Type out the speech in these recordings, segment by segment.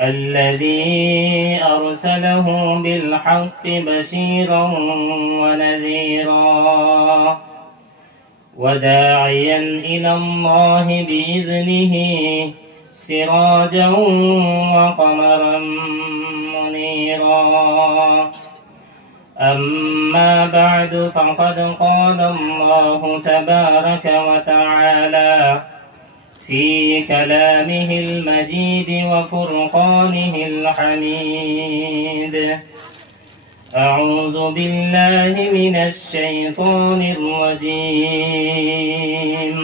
الذي أرسله بالحق بشيرا ونذيرا وداعيا إلى الله بإذنه سراجا وقمرا منيرا. أما بعد فقد قال الله تبارك وتعالى في كلامه المجيد وفرقانه الحميد: أعوذ بالله من الشيطان الرجيم.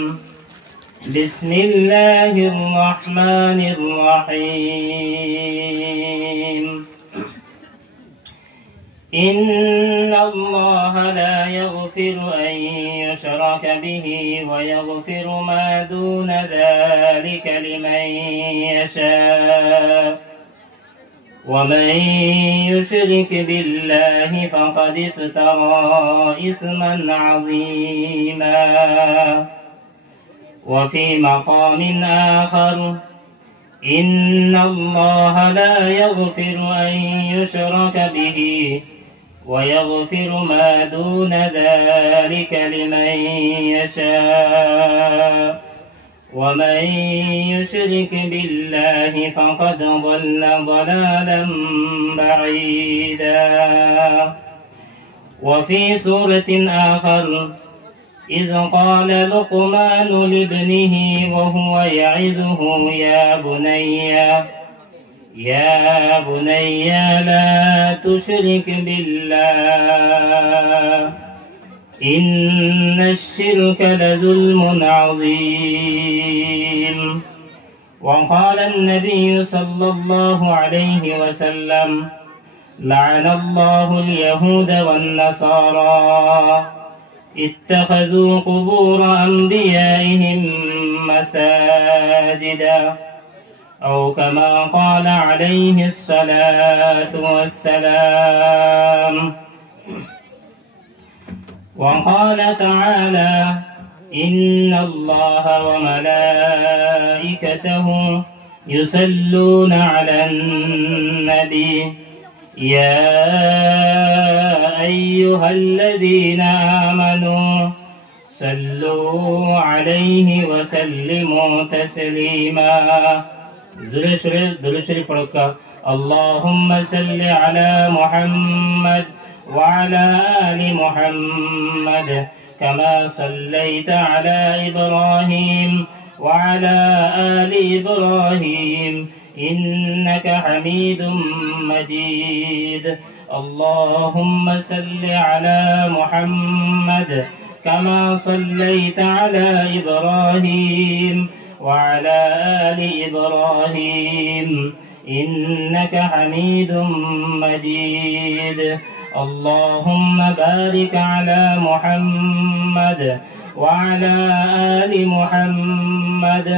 بسم الله الرحمن الرحيم. إن الله لا يغفر أن يشرك به ويغفر ما دون ذلك لمن يشاء ومن يشرك بالله فقد افترى إثما عظيما. وفي مقام آخر: إن الله لا يغفر أن يشرك به ويغفر ما دون ذلك لمن يشاء ومن يشرك بالله فقد ضل ضلالا بعيدا. وفي سورة آخر: إذ قال لقمان لابنه وهو يعظه: يا بني لا تشرك بالله إن الشرك لظلم عظيم. وقال النبي صلى الله عليه وسلم: لعن الله اليهود والنصارى اتخذوا قبور أنبيائهم مساجدا، أو كما قال عليه الصلاة والسلام. وقال تعالى: إن الله وملائكته يصلون على النبي يا أيها الذين آمنوا صلوا عليه وسلموا تسليما. درود شريف پڑھو. اللهم صل على محمد وعلى آل محمد كما صليت على إبراهيم وعلى آل إبراهيم إنك حميد مجيد. اللهم صل على محمد كما صليت على إبراهيم وعلى آل إبراهيم إنك حميد مجيد. اللهم بارك على محمد وعلى آل محمد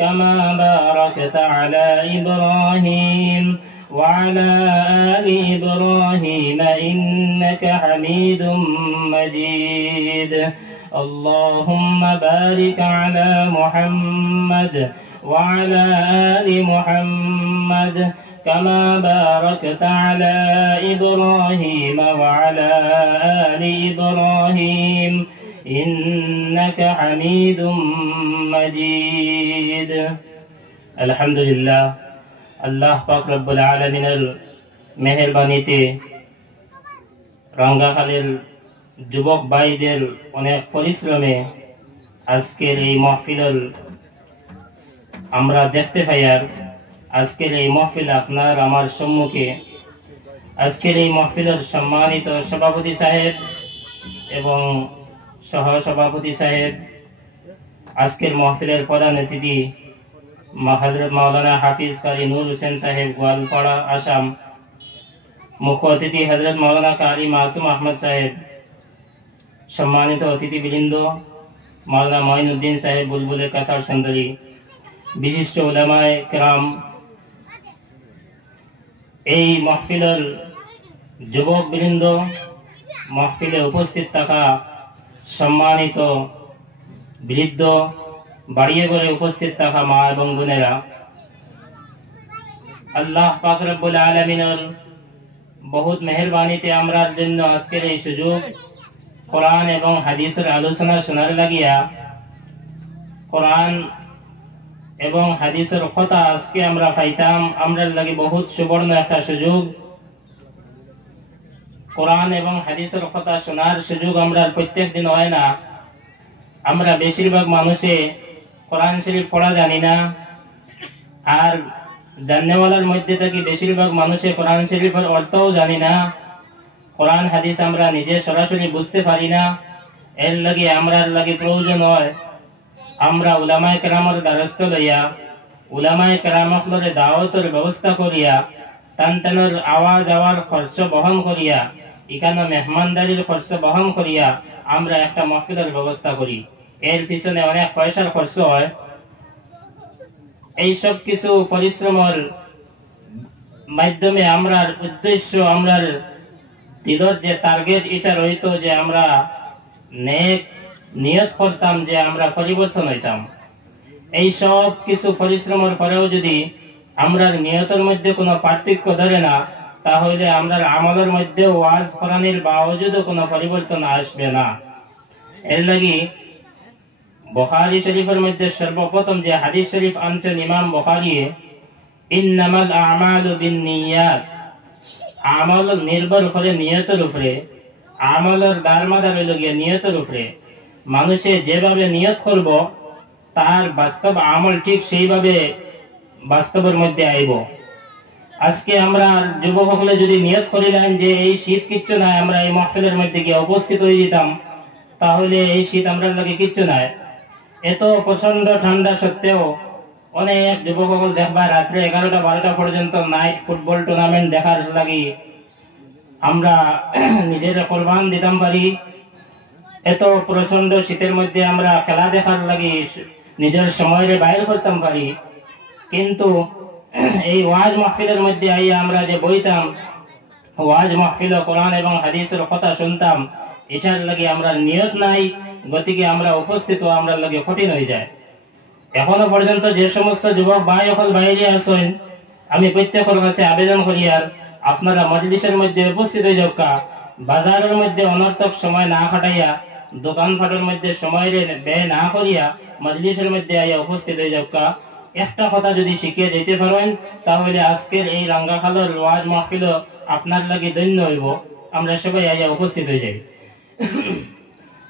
كما باركت على إبراهيم وعلى آل إبراهيم إنك حميد مجيد. اللهم بارك على محمد وعلى آل محمد كما باركت على إبراهيم وعلى آل إبراهيم إنك حميد مجيد. الحمد لله. আল্লাহ পাক রব্বুল আলামিনের মেহেরবানিতে রাঙ্গাখালীর যুবক ভাইদের অনেক পরিশ্রমে আজকের এই মাহফিল আমরা দেখতে পাই। আর আজকের এই মাহফিল আপনার আমার সম্মুখে, আজকের এই মাহফিলের সম্মানিত সভাপতি সাহেব এবং সহ সভাপতি সাহেব, আজকের মাহফিলের প্রধান অতিথি হযরত মাওলানা হাফিজ কারি নূর হোসেন সাহেব গোয়ালপাড়া আসাম, মুখ্য অতিথি হযরত মাওলানা কারি মাসুম আহমদ সাহেব, সম্মানিত অতিথিবৃন্দ মাওলানা মঈনুদ্দিন সাহেব বুলবুলে কাসার সুন্দরী, বিশিষ্ট উলামায়ে কেরাম, এই মাহফিলের যুবকবৃন্দ, মাহফিলে উপস্থিত থাকা সম্মানিত বৃদ্ধ, বাড়িয়ে ঘরে উপস্থিত থাকা মা এবং বোনেরা, আল্লাহ পাক রব্বুল আলামিনের বহুত মেহেরবানিতে আমরার জন্য আজকের এই সুযোগ কোরআন এবং হাদিসের আলোচনা শোনার লাগিয়া কোরআন এবং হাদিসের কথা আজকে আমরা পাইতাম আমরার লাগি বহুত সুবর্ণ একটা সুযোগ। কোরআন এবং হাদিসের কথা শোনার সুযোগ আমরা প্রত্যেক দিন হয় না। আমরা বেশিরভাগ মানুষে কোরআন শরীফ পড়া জানি না, আর জাননেওয়ালার মধ্যে থেকে বেশিরভাগ মানুষে কোরআন শরীফের অর্থও জানি না। কোরআন হাদিস আমরা নিজে সরাসরি বুঝতে পারি না। এর লাগে আমরার লাগে প্রয়োজন হয় আমরা উলামায়ে কেরামের দ্বারস্থ লইয়া উলামায়ে কেরামকলরে দাওয়াতের ব্যবস্থা করিয়া টানটানোর আওয়াজ যাওয়ার খরচ বহন করিয়া এখানে মেহমানদারির খরচ বহন করিয়া আমরা একটা মাহফিলের ব্যবস্থা করি। এর পিছনে অনেক পয়সার খরচ হয়। এই সব কিছু পরিশ্রমের মাধ্যমে আমরার উদ্দেশ্য আমরার দিলর যে টার্গেট এটা রইত যে আমরা নেক নিয়ত করতাম যে আমরা পরিবর্তন হইতাম। এই সব কিছু পরিশ্রমের পরেও যদি আমরার নিয়তের মধ্যে কোনো পার্থক্য ধরে না, তাহলে আমরার আমলের মধ্যে ওয়াজ কোরআনের বাওজুদও কোনো পরিবর্তন আসবে না। এর লাগি বুখারী শরীফের মধ্যে সর্বপ্রথম যে হাদিস শরীফ আনছেন ইমাম বুখারী, ইন্নামাল আমালু বিন্নিয়াত, আমল নির্ভর করে নিয়তের উপরে, আমলের দারমাদার হইল গিয়ে নিয়তের উপরে। মানুষে যেভাবে নিয়ত করব তার বাস্তব আমল ঠিক সেইভাবে বাস্তবের মধ্যে আইব। আজকে আমরা যুবক হলে যদি নিয়ত করিলেন যে এই শীত কিচ্ছু নাই, আমরা এই মাহফিলের মধ্যে গিয়ে উপস্থিত হয়ে যেতাম, তাহলে এই শীত আমরা লাগে কিচ্ছু নাই। এত প্রচন্ড ঠান্ডা সত্ত্বেও অনেক যুবক সকল দেখবা রাত্রে 11টা-12টা পর্যন্ত নাইট ফুটবল টুর্নামেন্ট দেখার লাগি আমরা নিজেরা কোরবান দিতাম পারি। এত প্রচন্ড শীতের মধ্যে আমরা খেলা দেখার লাগি নিজের সময়ের বাইর করতাম পারি। কিন্তু এই ওয়াজ মাহফিলের মধ্যে আইয়া আমরা যে বইতাম, ওয়াজ মাহফিল কোরআন এবং হাদিসের কথা শুনতাম, এটার লাগে আমরা নিয়ত নাই, গতিকে আমরা উপস্থিত আমরা লাগে কঠিন হয়ে যায়। এখনো পর্যন্ত যে সমস্ত যুবক ভাই সকল বাইরে আসেন, আমি প্রত্যেকের কাছে আবেদন করি আর আপনারা মজলিসের মধ্যে উপস্থিত হয়ে যাওকা। বাজারের মধ্যে অনর্থক সময় না কাটাইয়া, দোকানপাটের মধ্যে সময় ব্যয় না করিয়া মজলিসের মধ্যে আইয়া উপস্থিত হয়ে যাওকা। একটা কথা যদি শিখিয়ে যেতে পারেন, তাহলে আজকের এই রাঙ্গাখালের ওয়াজ মাহফিল আপনার লাগে ধন্য হইব। আমরা সবাই আইয়া উপস্থিত হয়ে যাই।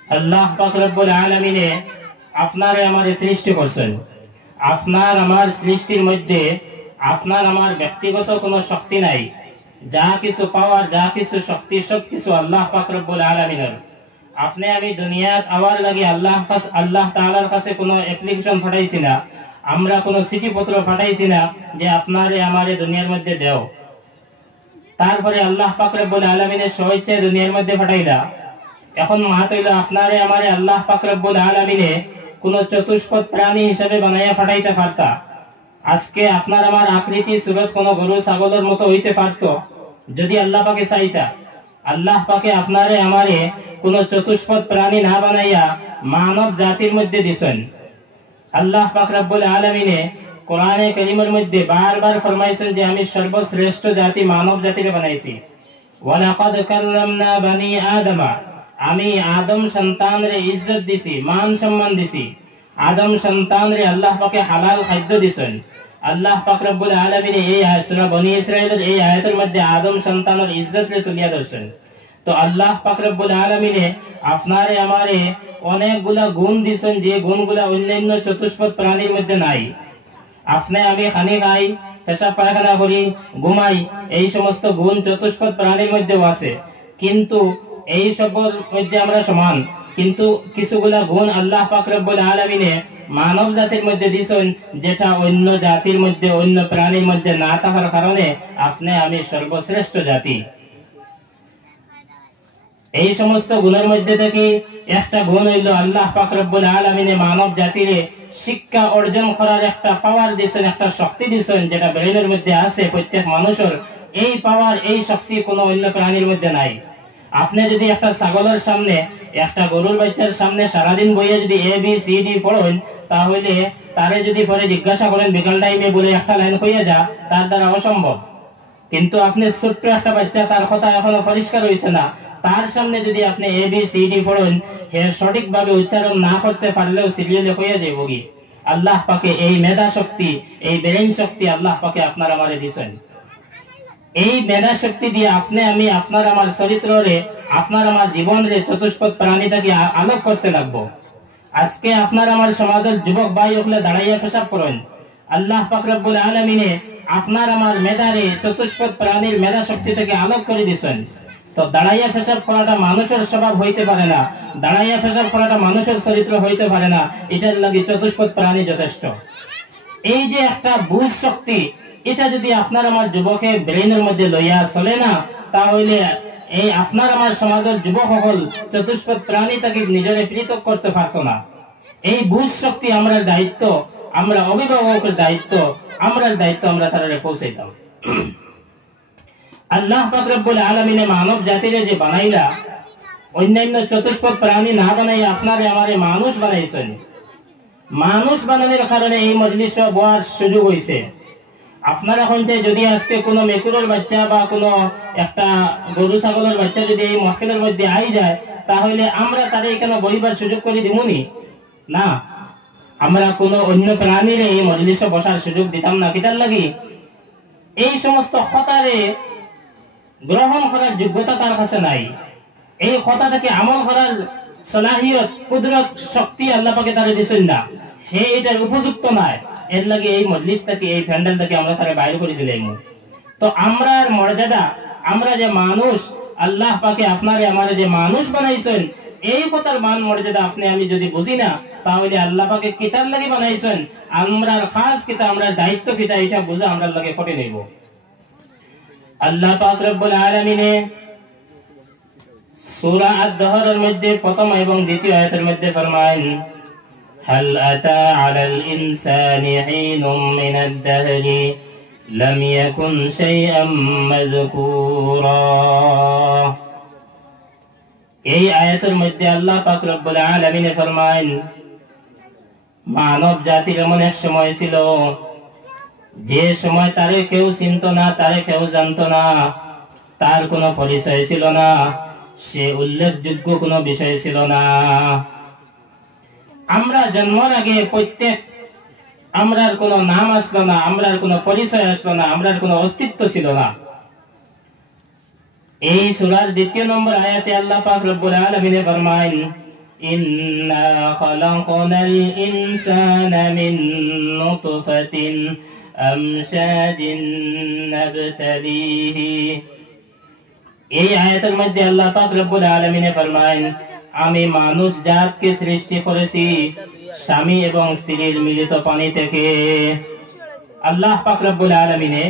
আল্লাহ পাক রব্বুল আলামিনে আপনারে আমারে সৃষ্টি করছেন। আপনার আমার সৃষ্টির মধ্যে আপনার আমার ব্যক্তিগত কোনো শক্তি নাই। যা কিছু পাওয়ার, যা কিছু শক্তি, সবকিছু আল্লাহ পাক রব্বুল আলামিনের। আপনি আমি দুনিয়াত আওয়ার লাগে আল্লাহ তাআলার কাছে কোনো অ্যাপ্লিকেশন পাঠাইছি না, আমরা কোনো চিঠি পত্র পাঠাইছি না যে আপনারে আমারে দুনিয়ার মধ্যে দেও। তারপরে আল্লাহ পাক রব্বুল আলামিনের স্বেচ্ছায় দুনিয়ার মধ্যে পাঠাইলা। এখন মাত হইল আপনারে আমারে আল্লাহ পাক রব্বুল আলামিনে কোন চতুষ্পদ প্রাণী হিসেবে বানাইয়া পাঠাইতে পারতা। আজকে আপনার আমার আকৃতি সুরত কোন গরু ছাগলের মতো হইতে পারত যদি আল্লাহ পাকে চাইতা। আল্লাহ পাকে আপনারে আমারে কোন চতুষ্পদ প্রাণী না বানাইয়া মানব জাতির মধ্যে দিছেন। আল্লাহ পাক রব্বুল আলামিনে কোরআনে কারীমের মধ্যে বারবার ফরমাইছেন যে আমি সর্বশ্রেষ্ঠ জাতি মানব জাতিকে বানাইছি। ওয়ালাকাদ কাররামনা বানি আদমা, আমি আদম সন্তানরে ইজ্জত দিছি, মান সম্মান দিছি। আদম সন্তানরে আল্লাহ পাকে হালাল খাদ্য দিছেন। আল্লাহ পাক রব্বুল আলামিন এই সূরা বনি ইসরাঈলের এই আয়াতের মধ্যে আদম সন্তানের ইজ্জতরে তুলিয়া ধরছেন। তো আল্লাহ পাক রব্বুল আলামিনে আপনারে আমারে অনেকগুলা গুণ দিছেন, যে গুণগুলা অন্যান্য চতুষ্পদ প্রাণীর মধ্যে নাই। আপনি আমি খানি খাই, পেশাব পায়খানা করি, ঘুমাই, এই সমস্ত গুণ চতুষ্পদ প্রাণীর মধ্যেও আছে। কিন্তু এই সবের মধ্যে আমরা সমান, কিন্তু কিছুগুলা গুণ আল্লাহ পাক রব্বুল আলামিনে মানব জাতির মধ্যে দিছেন, যেটা অন্য জাতির মধ্যে, অন্য প্রাণীর মধ্যে না থাকার কারণে আপনি আমি সর্বশ্রেষ্ঠ জাতি। এই সমস্ত গুণের মধ্যে থেকে একটা গুণ হইল আল্লাহ পাক রব্বুল আলামিনে মানব জাতিরে শিক্ষা অর্জন করার একটা পাওয়ার দিছেন, একটা শক্তি দিছেন, যেটা ব্রেনের মধ্যে আছে প্রত্যেক মানুষের। এই পাওয়ার, এই শক্তি কোনো অন্য প্রাণীর মধ্যে নাই। আপনি যদি একটা ছাগলের সামনে, একটা গরুর বাচ্চার সামনে সারাদিন বইয়ে যদি ABCD পড়েন, তাহলে তারে যদি পরে জিজ্ঞাসা করেন বিকাল টাইমে বলে একটা লাইন কইয়া যা, তার দ্বারা অসম্ভব। কিন্তু আপনি ছোট্ট একটা বাচ্চা, তার কথা এখনো পরিষ্কার হয়েছে না, তার সামনে যদি আপনি ABCD পড়েন, সঠিক ভাবে উচ্চারণ না করতে পারলেও সিরিয়ালে হয়ে যাইব কি। আল্লাহ পাকে এই মেধা শক্তি, এই ব্রেন শক্তি আল্লাহ পাকে আপনার আমারে দিছেন। এই মেধা শক্তি দিয়ে আপনি আমি আপনার আমার চরিত্রে, আপনার আমার জীবনে চতুষ্পদ প্রাণীটাকে আলোক করতে লাগবো। আজকে আপনার আমার সমাজের যুবক ভাই হলে দাঁড়াইয়া পেশাব করেন। আল্লাহ পাক রব্বুল আলামিনে আপনার আমার মেধারে চতুষ্পদ প্রাণীর মেধা শক্তি থেকে আলোক করে দিয়েছেন। তো দাঁড়াইয়া পেশাব করাটা মানুষের স্বভাব হইতে পারে না, দাঁড়াইয়া পেশাব করাটা মানুষের চরিত্র হইতে পারে না, এটার লাগি চতুষ্পদ প্রাণী যথেষ্ট। এই যে একটা বুঝ শক্তি, এটা যদি আপনার আমার যুবকের ব্রেনের মধ্যে লইয়া চলে না, তাহলে এই আপনার আমার সমাজের যুবক সকল চতুষ্পদ প্রাণী তাকে নিজের পৃথক করতে পারতো না। এই বুঝ শক্তি আমরা দায়িত্ব, আমরা অভিভাবকের দায়িত্ব, আমরা তারা পৌঁছাইতাম। আল্লাহ পাক রব্বুল আলামিনে মানব জাতিরে যে বানাইলা, অন্যান্য চতুষ্পদ প্রাণী না বানাইয়া আপনারে আমারে মানুষ বানাইছেন। মানুষ বানানোর কারণে এই মজলিসে বয়ার সুযোগ হয়েছে। আপনারা এখন চাই যদি আজকে কোনো মেকুরের বাচ্চা বা কোনো একটা গরু ছাগলের বাচ্চা যদি এই মহফিলের মধ্যে আই যায়, তাহলে আমরা তাদের এখানে বলিবার সুযোগ করে দিবনি না, আমরা কোনো অন্য প্রাণীর এই মজলিসে বসার সুযোগ দিতাম না। কিতার লাগি এই সমস্ত কথারে গ্রহণ করার যোগ্যতা তার কাছে নাই। এই কথাটাকে আমল করার সলাহিয়ত, কুদরত, শক্তি আল্লাহ পাকে তারা দিছেন না, সে এটার উপযুক্ত নয়। এর লাগে এই মজলিসটাকে, এই প্যান্ডেলটাকে আমরা তারা বাইরে করে দিলাম। তো আমরার মর্যাদা, আমরা যে মানুষ, আল্লাহ পাকে আপনারে আমারে যে মানুষ বানাইছেন, এই কথার মান মর্যাদা আপনি আমি যদি বুঝি না, তাহলে আল্লাহ পাকে কিতার লাগে বানাইছেন, আমরার খাস কিতা, আমরার দায়িত্ব কিতা, এটা বুঝে আমরা লাগে ফটে নেব। আল্লাহ পাক রব্বুল আলামিনে সূরা আদ-দহরের মধ্যে প্রথম এবং দ্বিতীয় আয়াতের মধ্যে ফরমায়েন, হাল আতা আলাল ইনসানি হিনুম মিনাদ দাহরি লাম ইয়াকুন শাইআম মাযকুরা। এই আয়াতের মধ্যে আল্লাহ পাক রব্বুল আলামিন ফরমায়েন, মানব জাতির এমন এক সময় ছিল যে সময় তারে কেউ চিনত না, তারে কেউ জানত না, তার কোনো পরিচয় ছিল না, সে উল্লেখযোগ্য কোনো বিষয় ছিল না। আমরা জন্মের আগে প্রত্যেক আমরার কোনো নাম আসলো না, আমরার কোনো পরিচয় আসলো না, আমরার কোনো অস্তিত্ব ছিল না। এই সূরার দ্বিতীয় নম্বর আয়াতে আল্লাহ পাক রব্বুল আলামিন ফরমায়েন, ইন্না খালাকনাল ইনসানা মিন নুতফাতিন আমশাজিন নাবতালিহি। এই আয়াতের মধ্যে আল্লাহ পাক রব্বুল আলামিন ফরমায়েন, আমি মানুষ জাতকে সৃষ্টি করেছি স্বামী এবং স্ত্রীর মিলিত পানি থেকে। আল্লাহ পাক রব্বুল আলামিনে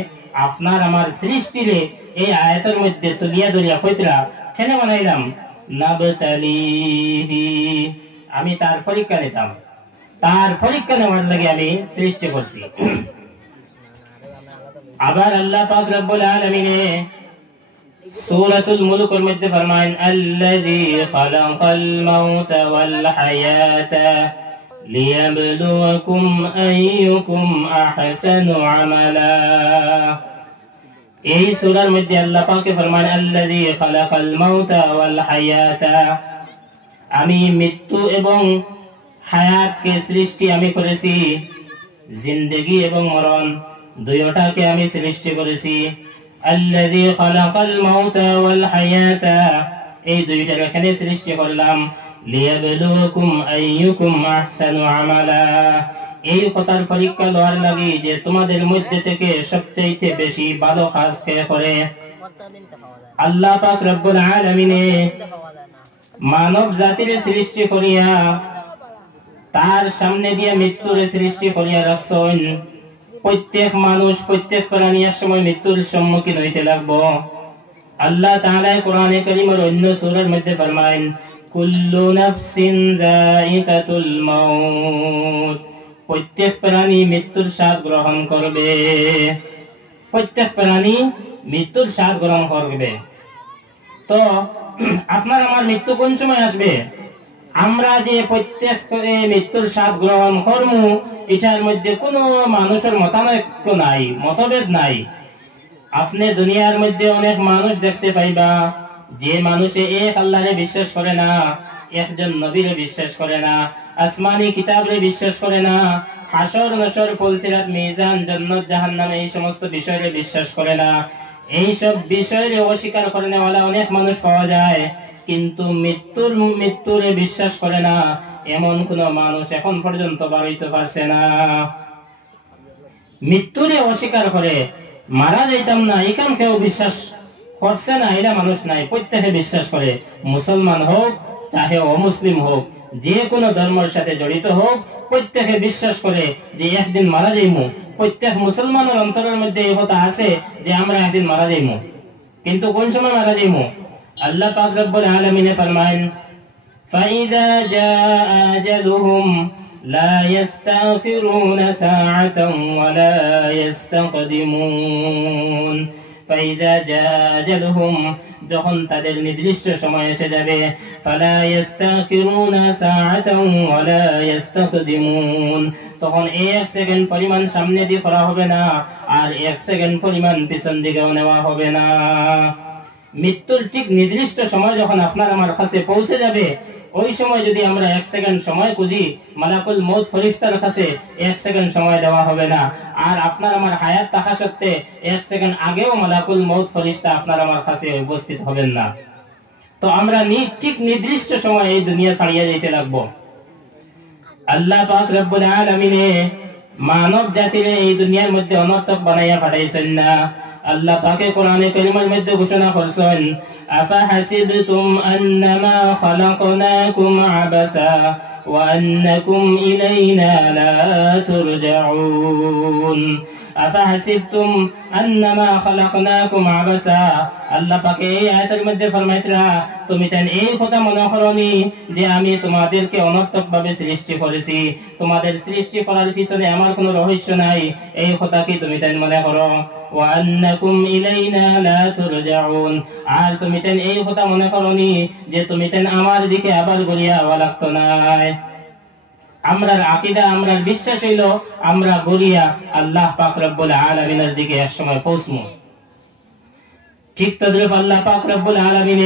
আপনার আমার সৃষ্টিরে এই আয়াতের মধ্যে তুলিয়া ধরিয়া কইতরা কেন বানাইলাম, নাবতালিহি, আমি তার পরীক্ষা নিতাম, তার পরীক্ষা নেওয়ার লাগে আমি সৃষ্টি করছি। আবার আল্লাহ পাক রব্বুল আলামিনে সূরাতুল মুলকের মধ্যে ফরমায়েন, আল্লাযী খালাকাল মাউতা ওয়াল হায়াতা লিয়াবলুয়াকুম আইয়ুকুম আহসানু আমালা। এই সূরার মধ্যে আল্লাহ পাক ফরমায়েন, আল্লাযী খালাকাল মাউতা ওয়াল হায়াতা, আমি মৃত্যু এবং হায়াতকে সৃষ্টি আমি করেছি, জিন্দেগি এবং মরণ দুইটাকে আমি সৃষ্টি করেছি। আল্লাযী খালাকাল মাউতা ওয়াল হায়াতা, এই দুইটার এখানে সৃষ্টি করলাম, লিয়াবলুয়াকুম আইয়ুকুম আহসানু আমালা, এই কথার পরীক্ষা লওয়ার লাগি যে তোমাদের মধ্যে থেকে সবচেয়ে বেশি ভালো কাজ কে করে। আল্লাহ পাক রব্বুল আলামিনে মানব জাতির সৃষ্টি করিয়া তার সামনে দিয়ে মৃত্যুর সৃষ্টি করিয়া রাখছেন। প্রত্যেক মানুষ, প্রত্যেক প্রাণী এক সময় মৃত্যুর সম্মুখীন হইতে লাগবো। আল্লাহ তাআলা কোরআনে কারীমের অন্য সূরার মধ্যে ফরমায়েন, কুল্লু নাফসিন যায়িকাতুল মাউত, প্রত্যেক প্রাণী মৃত্যুর স্বাদ গ্রহণ করবে, প্রত্যেক প্রাণী মৃত্যুর স্বাদ গ্রহণ করবে। তো আপনার আমার মৃত্যু কোন সময় আসবে? আমরা যে প্রত্যেক মৃত্যুর স্বাদ গ্রহণ করবো, এটার মধ্যে কোনো মানুষের মতানৈক্য নাই, মতভেদ নাই। আপনি দুনিয়ার মধ্যে অনেক মানুষ দেখতে পাইবা যে মানুষে এক আল্লাহরে বিশ্বাস করে না, একজন নবীরে বিশ্বাস করে না, আসমানি কিতাবরে বিশ্বাস করে না, হাসর নসর ফুলসিরাত মিজান জান্নাত জাহান্নাম এই সমস্ত বিষয়ে বিশ্বাস করে না, এই সব বিষয়ে অস্বীকার করে নেওয়ালা অনেক মানুষ পাওয়া যায়। কিন্তু মৃত্যুরে বিশ্বাস করে না এমন কোন মানুষ এখন পর্যন্ত বাড়াইতে পারছে না। মৃত্যুরে অস্বীকার করে মারা যাইতাম না এখান কেউ বিশ্বাস করছে না, এরা মানুষ নাই। প্রত্যেকে বিশ্বাস করে, মুসলমান হোক চাহে অমুসলিম হোক, যে কোনো ধর্মের সাথে জড়িত হোক, প্রত্যেকে বিশ্বাস করে যে একদিন মারা যাইমু। প্রত্যেক মুসলমানের অন্তরের মধ্যে এই কথা আছে যে আমরা একদিন মারা যাইমু। কিন্তু কোন সময় মারা যাইমু? আল্লাহ পাক রব্বুল আলামিন ফরমায়েন, فَإِذَا جَاءَ أَجَلُهُمْ لَا يَسْتَأْخِرُونَ سَاعَةً وَلَا يَسْتَقْدِمُونَ فَإِذَا جَاءَ أَجَلُهُمْ যখন তাদের নির্দিষ্ট সময় এসে যাবে, فَلَا يَسْتَأْخِرُونَ سَاعَةً وَلَا يَسْتَقْدِمُونَ তখন এক সেকেন্ড পরিমাণ সামনে দিয়ে করা হবে না, আর এক সেকেন্ড পরিমাণ পিছন দিকেও নেওয়া হবে না। মৃত্যুর ঠিক নির্দিষ্ট সময় যখন আপনার আমার কাছে পৌঁছে যাবে, ওই সময় যদি আমরা এক সেকেন্ড সময় খুঁজি, মালাকুল মউত ফেরেশতার কাছে এক সেকেন্ড সময় দেওয়া হবে না। আর আপনার আমার হায়াত থাকা সত্ত্বে এক সেকেন্ড আগেও মালাকুল মউত ফেরেশতা আপনার আমার কাছে উপস্থিত হবেন না। তো আমরা ঠিক নির্দিষ্ট সময় এই দুনিয়া ছাড়িয়ে যেতে লাগবো। আল্লাহ পাক রব্বুল আলামিন মানব জাতির এই দুনিয়ার মধ্যে অনর্থক বানাইয়া পাঠাইছেন না। আল্লাহ পাকে কোরআনে কারীমের মধ্যে ঘোষণা করেছেন, আফাহাসিবতুম আন্নামা খালাকনাকুম আবাসা ওয়া আন্নাকুম ইলাইনা লা তুরজাউন। আফাহাসিবতুম আন্নামা খালাকনাকুম আবাসা, আল্লাহ পাকে এই আয়াতের মধ্যে ফরমাইতরা, তুমি তাই এই কথা মনে করনি যে আমি তোমাদেরকে অনর্থক ভাবে সৃষ্টি করেছি, তোমাদের সৃষ্টি করার পিছনে আমার কোনো রহস্য নাই, এই কথা কি তুমি তাই মনে করো? ওয়া আন্নাকুম ইলাইনা লা তুরজাউন, আর তুমি তাই এই কথা মনে করনি যে তুমি তাই আমার দিকে আবার ঘুরিয়া আওয়া লাগতো নাই। আমরার আকীদা, আমরার বিশ্বাস হইল আমরা ঘুরিয়া আল্লাহ পাক রব্বুল আলামিনের দিকে একসময় পৌঁছমু। ঠিক তদ্রূপ আল্লাহ পাক রব্বুল আলামিন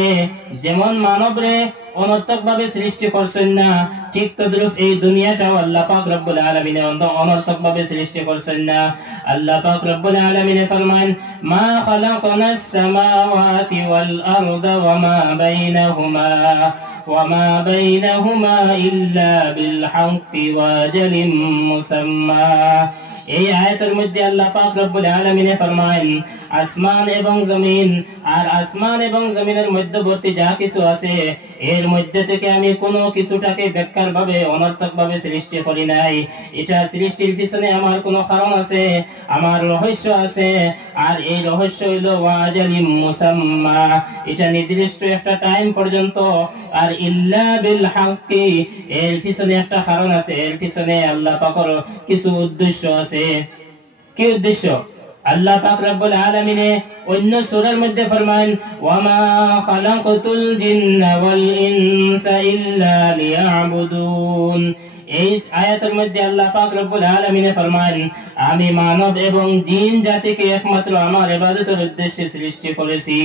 যেমন মানবরে অনর্থক ভাবে সৃষ্টি করছেন না, ঠিক তদ্রূপ এই দুনিয়াটাও আল্লাহ পাক রব্বুল আলামিন অনর্থক ভাবে সৃষ্টি করছেন না। আল্লাহ পাক রব্বুল আলামিন ফরমান, মা খালাকনাস সামাওয়াতি ওয়াল আরদা ওয়া মা বাইনাহুমা ইল্লা বিল হাক্কি ওয়া আজালিম মুসাম্মা। এই আয়াতের মধ্যে আল্লাহ পাক রব্বুল আলামিন ফরমান, আসমান এবং জমিন আর আসমান এবং জমিনের মধ্যবর্তী যা কিছু আছে, এর মধ্যে থেকে আমি কোনো কিছুটাকে বেকার ভাবে অনর্থক ভাবে সৃষ্টি করি নাই। এটা সৃষ্টির পিছনে আমার কোনো কারণ আছে, আমার রহস্য আছে। আর এই রহস্য হইল ওয়া আজালিম মুসাম্মা, এটা নির্দিষ্ট একটা টাইম পর্যন্ত। আর ইল্লা বিল হাক্কি, এর পিছনে একটা কারণ আছে, এর পিছনে আল্লাহ পাকের কিছু উদ্দেশ্য আছে। কি উদ্দেশ্য? আল্লাহ পাক রব্বুল আলামিন অন্য সূরার মধ্যে ফরমান, ওয়া মা খালাকতুল জিন্না ওয়াল ইনসা ইল্লা লিয়াবুদুন। এই আয়াতের মধ্যে আল্লাহ পাক রব্বুল আলামিন ফরমান, আমি মানব এবং জিন জাতিকে একমাত্র আমার ইবাদতের উদ্দেশ্যে সৃষ্টি করেছি।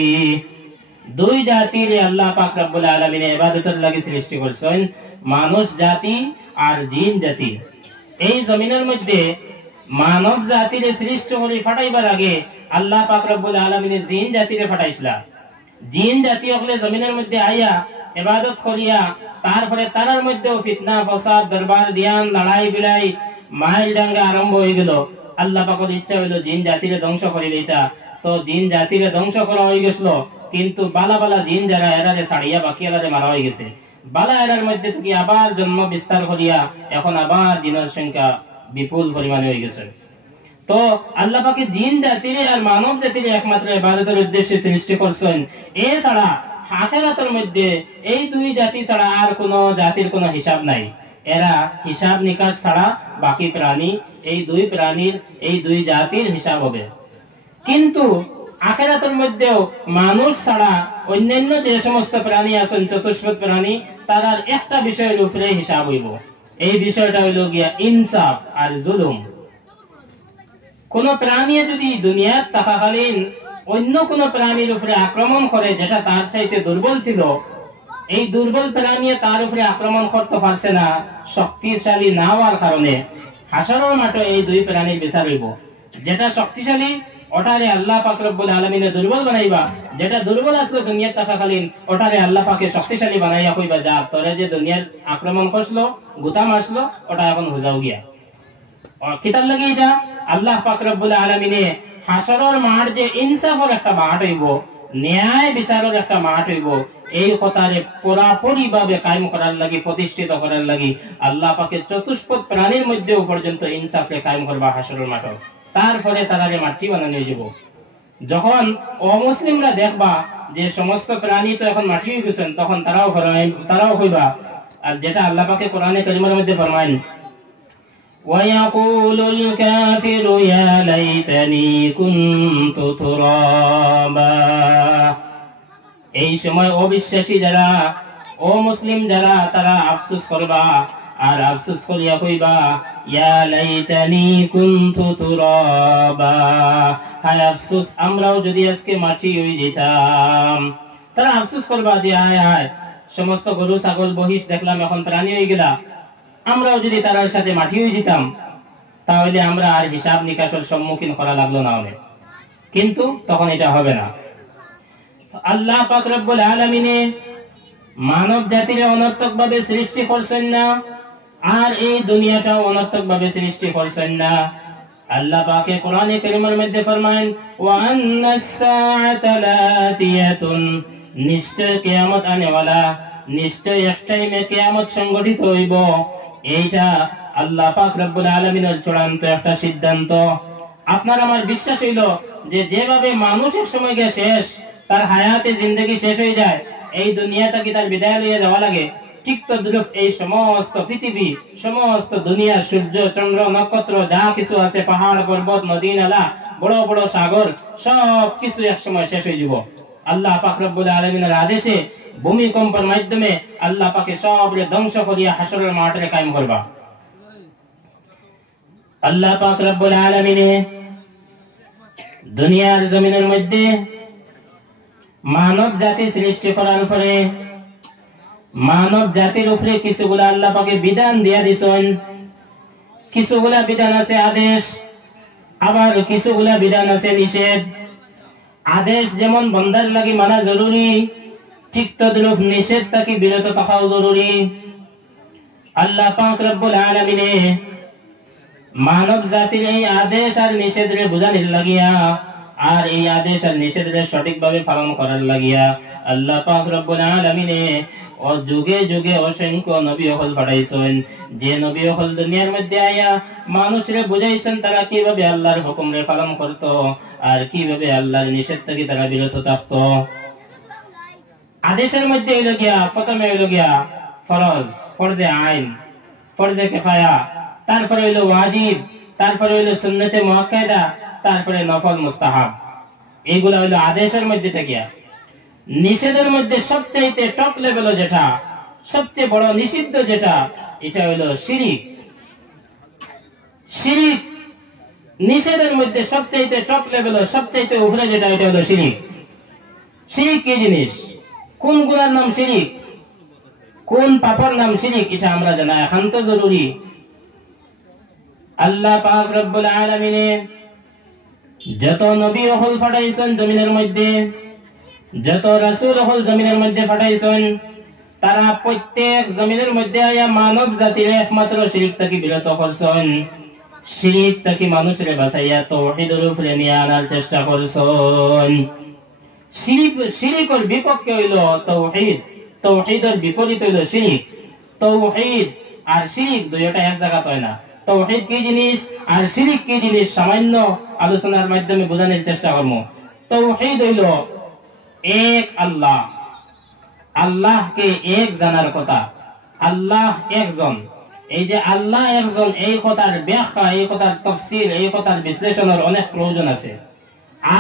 দুই জাতির আল্লাহ পাক রব্বুল আলামিন ইবাদতের লাগি সৃষ্টি করেছেন, মানুষ জাতি আর জিন জাতি। এই জমিনের মধ্যে মানব জাতির সৃষ্টি করে ফাটাইবার আগে আল্লাহ পাক রব্বুল আলামিন জিন জাতিরে ফাটাইছিলা। জিন জাতি হলে জমিনের মধ্যে আইয়া ইবাদত করিয়া তারপরে তারার মধ্যেও ফিতনা ফসাদ দরবার দিয়ান লড়াই বিলাই মাইল ডাঙ্গা আরম্ভ হয়ে গেল। আল্লাহ পাকের ইচ্ছা হইলো জিন জাতিরে ধ্বংস করে দিতা, তো জিন জাতিরে ধ্বংস করা হয়ে গেছিল। কিন্তু বালা বালা জিন যারা এরারে ছাড়িয়া বাকি এরারে মারা হয়ে গেছে। বালা এরার মধ্যে থেকে আবার জন্ম বিস্তার করিয়া এখন আবার জিনের সংখ্যা বিপুল পরিমাণে হয়ে গেছে। তো আল্লাহ পাকে জিন জাতিরে আর মানব জাতিরে একমাত্র ইবাদতের উদ্দেশ্যে সৃষ্টি করছেন। এছাড়া আখিরাতের মধ্যে এই দুই জাতি ছাড়া আর কোন জাতির কোনো হিসাব নাই। এরা হিসাব নিকাশ ছাড়া বাকি প্রাণী, এই দুই প্রাণীর এই দুই জাতির হিসাব হবে। কিন্তু আখিরাতের মধ্যেও মানুষ ছাড়া অন্যান্য যে সমস্ত প্রাণী আছেন, চতুষ্পদ প্রাণী, তারার একটা বিষয়ের উপরে হিসাব হইব। এই বিষয়টা হইল গিয়া ইনসাফ আর জুলুম। কোন প্রাণী যদি দুনিয়ার থাকাকালীন অন্য কোন প্রাণীর উপরে আক্রমণ করে যেটা তার চাইতে দুর্বল ছিল, এই দুর্বল প্রাণী তার উপরে আক্রমণ করতে পারছে না শক্তিশালী না হওয়ার কারণে, হাসরের মাঠে এই দুই প্রাণীর বিচার হইব। যেটা শক্তিশালী ওটারে আল্লাহ পাক রব্বুল আলামিনে দুর্বল বানাইবা, যেটা দুর্বল আসলো দুনিয়ার থাকাকালীন ওটারে আল্লাহ পাকে শক্তিশালী বানাইয়া কইবা যা তোরে যে দুনিয়ার আক্রমণ করলো গুতাম আসলো ওটা এখন হুজাও গিয়া। কিতার লাগে এটা আল্লাহ পাক রব্বুল আলামিনে হাসরের মাঠ যে ইনসাফের একটা মাঠ হইব, ন্যায় বিচারের একটা মাঠ হইব, এই কথারে পুরাপুরি ভাবে কায়েম করার লাগি, প্রতিষ্ঠিত করার লাগি আল্লাহ পাকে চতুষ্পদ প্রাণীর মধ্যেও পর্যন্ত ইনসাফকে কায়েম করবা হাসরের মাঠ। তারপরে তারারে মাটি বানানো যাব। যখন অমুসলিমরা দেখবা যে সমস্ত প্রাণী তো এখন মাটি হয়ে গেছেন, তখন তারাও হইবা আর যেটা আল্লাহ পাকে কোরআনে কারিমের মধ্যে ফরমায়েন, وَيَقُولُ الْكَافِرُ يَا لَيْتَنِي كُنتُ تُرَابًا। এই সময় অবিশ্বাসী যারা, অমুসলিম যারা, তারা আফসোস করবা আর আফসোস করিয়া কইবা ইয়া লাইতানি কুনতু তুরাবা, হায় আফসোস আমরাও যদি আজকে মাটি হয়ে যেতাম। তারা আফসোস করবা যে হায় হায় সমস্ত গরু ছাগল মহিষ দেখলাম এখন প্রাণী হয়ে গেলা, আমরাও যদি তার সাথে মাটি হয়ে যেতাম তাহলে আমরা আর হিসাব নিকাশের সম্মুখীন করা লাগলো না হবে। কিন্তু তখন এটা হবে না। আল্লাহ পাক রব্বুল আলামিনে মানব জাতির অনর্থক ভাবে সৃষ্টি করছেন না, আর এই দুনিয়াটাও অনর্থক ভাবে সৃষ্টি করছেন না। আল্লাহ পাকে কোরআনে কারীমের মধ্যে ফরমায়েন ওয়া আন্নাস সাআতা লাতিয়াতুন, নিশ্চয় কিয়ামত আনেওয়ালা, নিশ্চয় এক টাইমে কিয়ামত সংগঠিত হইব। এইটা আল্লাহ পাক রব্বুল আলামিনের চূড়ান্ত একটা সিদ্ধান্ত। আপনার আমার বিশ্বাস হইল যে যেভাবে মানুষের সময় গিয়ে শেষ, তার হায়াতে জিন্দগি শেষ হয়ে যায়, এই দুনিয়াটা কি তার বিদায় লইয়া যাওয়া লাগে, ঠিক তদ্রূপ এই সমস্ত পৃথিবী, সমস্ত দুনিয়া, সূর্য চন্দ্র নক্ষত্র যা কিছু আছে, পাহাড় পর্বত নদী নালা বড় বড় সাগর, সব কিছু এক সময় শেষ হয়ে যাব। আল্লাহ পাক রব্বুল আলামিনের আদেশে ভূমিকম্পের মাধ্যমে আল্লাহ পাকে সবরে ধ্বংস করিয়া হাসরের মাঠে কায়েম করবা। আল্লাহ পাক রব্বুল আলামিনে দুনিয়ার জমিনের মধ্যে মানব জাতি সৃষ্টি করার পরে মানব জাতির উপরে কিছুগুলা আল্লাহ পাকে বিধান দিয়া দিছেন। কিছুগুলা বিধান আছে আদেশ, আবার কিছুগুলা বিধান আছে নিষেধ। আদেশ যেমন বন্দার লাগি মানা জরুরি, ঠিক তদ্রূপ নিষেধ থেকে বিরত থাকাও জরুরি। আল্লাহ পাক রব্বুল আলামিনে মানব জাতির এই আদেশ আর নিষেধরে বুঝানির লাগিয়া, আর এই আদেশ আর নিষেধরে সঠিকভাবে পালন করার লাগিয়া আল্লাহ পাক রব্বুল আলামিনে ও যুগে যুগে অসংখ্য নবী হল পাঠাইছেন। যে নবী হল দুনিয়ার মধ্যে আয়া মানুষরে বুঝাইছেন তারা কিভাবে আল্লাহর হুকুমরে পালন করত আর কিভাবে আল্লাহর নিষেধ থেকে তারা বিরত থাকত। আদেশের মধ্যে হইল গিয়া প্রথমে হইল গিয়া ফরজ, ফরজে আইন, ফরজে কিফায়া, তারপরে হইল ওয়াজিব, তারপরে হইল সুন্নতে মুআক্কাদা, তারপরে নফল মুস্তাহাব। এইগুলা হইল আদেশের মধ্যে থাকিয়া। নিষেধের মধ্যে সবচাইতে টপ লেভেল যেটা, সবচেয়ে বড় নিষিদ্ধ যেটা, এটা হইল শিরিক। শিরিক নিষেধের মধ্যে সবচাইতে টপ লেভেল, সবচাইতে উপরে যেটা, এটা হইল শিরিক। শিরিক কি জিনিস, কোন গুনার নাম শিরিক, কোন পাপের নাম শিরিক, এটা আমরা জানা একান্ত জরুরি। আল্লাহ পাক রব্বুল আলামিনে যত নবী হল পাঠাইছেন জমিনের মধ্যে, যত রাসূল হল জমিনের মধ্যে পাঠাইছেন, তারা প্রত্যেক জমিনের মধ্যে আয়া মানব জাতির একমাত্র শিরিক থেকে বিরত করছেন। শিরিক থেকে মানুষের বাঁচাইয়া তাওহীদের উপরে নিয়ে আনার চেষ্টা করছেন। শিরিকের বিপক্ষে হইল তাওহীদ, তাওহীদের বিপরীত হইল শিরিক। তাওহীদ আর শিরিক দুইটা এক জায়গা হয় না। তাওহীদ কি জিনিস আর শিরিক কি জিনিস সামান্য আলোচনার মাধ্যমে বোঝানোর চেষ্টা করব। তাওহীদ হইল এক আল্লাহ, আল্লাহকে এক জানার কথা, আল্লাহ একজন। এই যে আল্লাহ একজন, এই কথার ব্যাখ্যা, এই কথার তাফসীর, এই কথার বিশ্লেষণের অনেক প্রয়োজন আছে।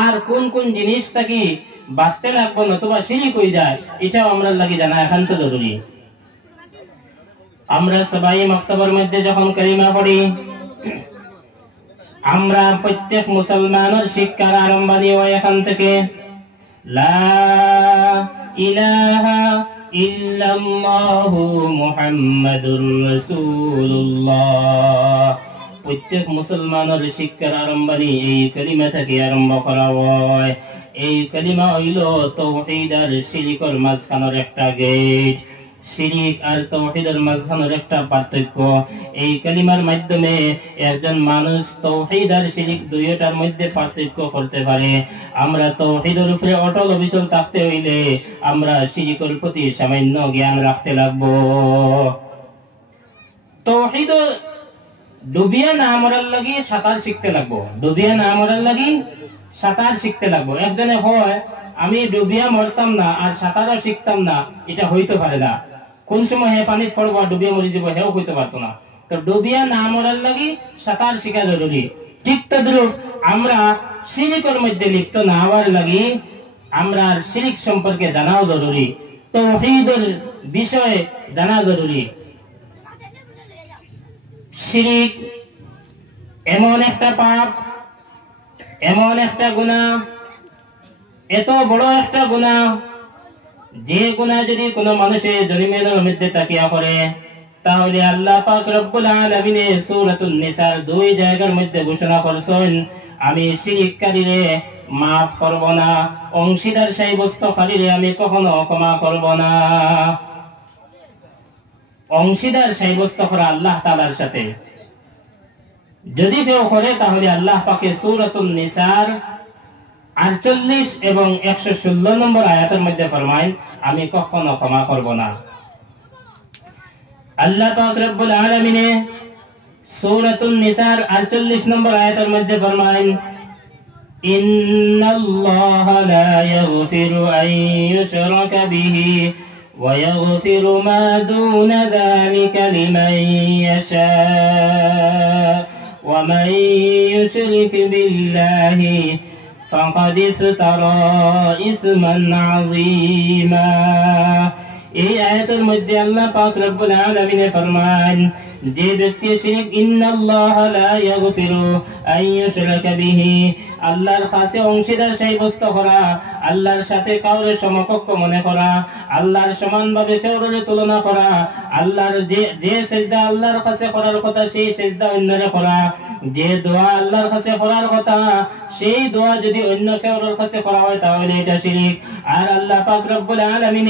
আর কোন কোন জিনিসটা কি বাঁচতে লাগবে নতুবা শিরিক হয়ে যায়, এটাও আমরা লাগি জানা একান্ত জরুরি। আমরা সবাই মক্তবের মধ্যে যখন কালিমা পড়ি, আমরা প্রত্যেক মুসলমানের শিক্ষার আরম্ভণী হয় এখান থেকে, লা ইলাহা ইল্লাল্লাহু মুহাম্মাদুর রাসূলুল্লাহ। প্রত্যেক মুসলমানের শিক্ষার আরম্ভণী এই কালিমা থেকে আরম্ভ করা হয়। এই কালিমা হইল তাওহীদ আর শিরকের মাঝখানের একটা গেট। শিরিক আর তাওহীদের মাঝখানের একটা পার্থক্য। এই কালিমার মাধ্যমে একজন মানুষ তাওহীদ আর শিরিক দুইটার মধ্যে পার্থক্য করতে পারে। আমরা তাওহীদের উপরে অটল অবিচল থাকতে হইলে আমরা শিরিকের প্রতি সামান্য জ্ঞান রাখতে লাগবো। তাওহীদ ডুবিয়া না মরার লাগি সাঁতার শিখতে লাগবো। ডুবিয়া না মরার লাগি সাঁতার শিখতে লাগবো। একজনে হয় আমি ডুবিয়া মরতাম না আর সাঁতারও শিখতাম না, এটা হইতে পারে না। কোন সময় হে পানি পড়বো ডুবিয়া মরে যাবো, হেও হইতে পারতো না। তো ডুবিয়া না মরার লাগি সাঁতার শিখা জরুরি। ঠিক তদ্রুপ আমরা শিরিকের মধ্যে লিপ্ত না হওয়ার লাগি আমরা শিরিক সম্পর্কে জানাও জরুরি, তাওহীদের বিষয়ে জানা জরুরি। শিরিক এমন একটা পাপ, এমন একটা গুনাহ, এত বড় একটা গুনাহ, যে গুনাহ যদি কোনো মানুষের জরিমানার মধ্যে তাকিয়া করে তাহলে আল্লাহ পাক রব্বুল আলামিন সূরাতুন নিসার 2 জায়গার মধ্যে ঘোষণা করেছেন, আমি শিরিককারীরে মাফ করব না, অংশীদার সাব্যস্তকারীরে আমি কখনো ক্ষমা করব না। অংশীদার সাব্যস্ত করা আল্লাহ তাআলার সাথে যদি কেউ করে তাহলে আল্লাহ পাকে সূরাতুন নিসার 48 এবং 116 নম্বর আয়াতের মধ্যে ফরমায়, আমি কখনো ক্ষমা করব না। আল্লাহ পাক রব্বুল আলামিন সূরাতুন নিসার 48 নম্বর আয়াতের মধ্যে ফরমায়, ইন্নাল্লাহা লা ইয়াগফিরু আন ইউশরাকা বিহি ওয়া ইয়াগফিরু মা দুনা যালিকা লিমান ইয়াশা ওয়া মান ইউশরিক বিল্লাহি ফাকাদ ইফতারা ইসমান আযীমা। এই আয়াতের মধ্যে আল্লাহ পাক রব্বুল আলামিন ফরমান, যে ব্যক্তি শিরক, ইন্নাল্লাহা লা ইয়াগফিরু আন ইউশরাকা বিহি, আল্লাহর কাছে অংশীদার সাব্যস্ত করা, আল্লাহর সাথে কাউরে সমকক্ষ মনে করা, আল্লাহর সমানভাবে কাউরে তুলনা করা, আল্লাহর যে সিজদা আল্লাহর কাছে করার কথা সেই সিজদা অন্যরে করা, যে দোয়া আল্লাহর কাছে করার কথা সেই দোয়া যদি অন্য কারোর কাছে করা হয় তাহলে এটা শিরক। আর আল্লাহ পাক রব্বুল আলামিন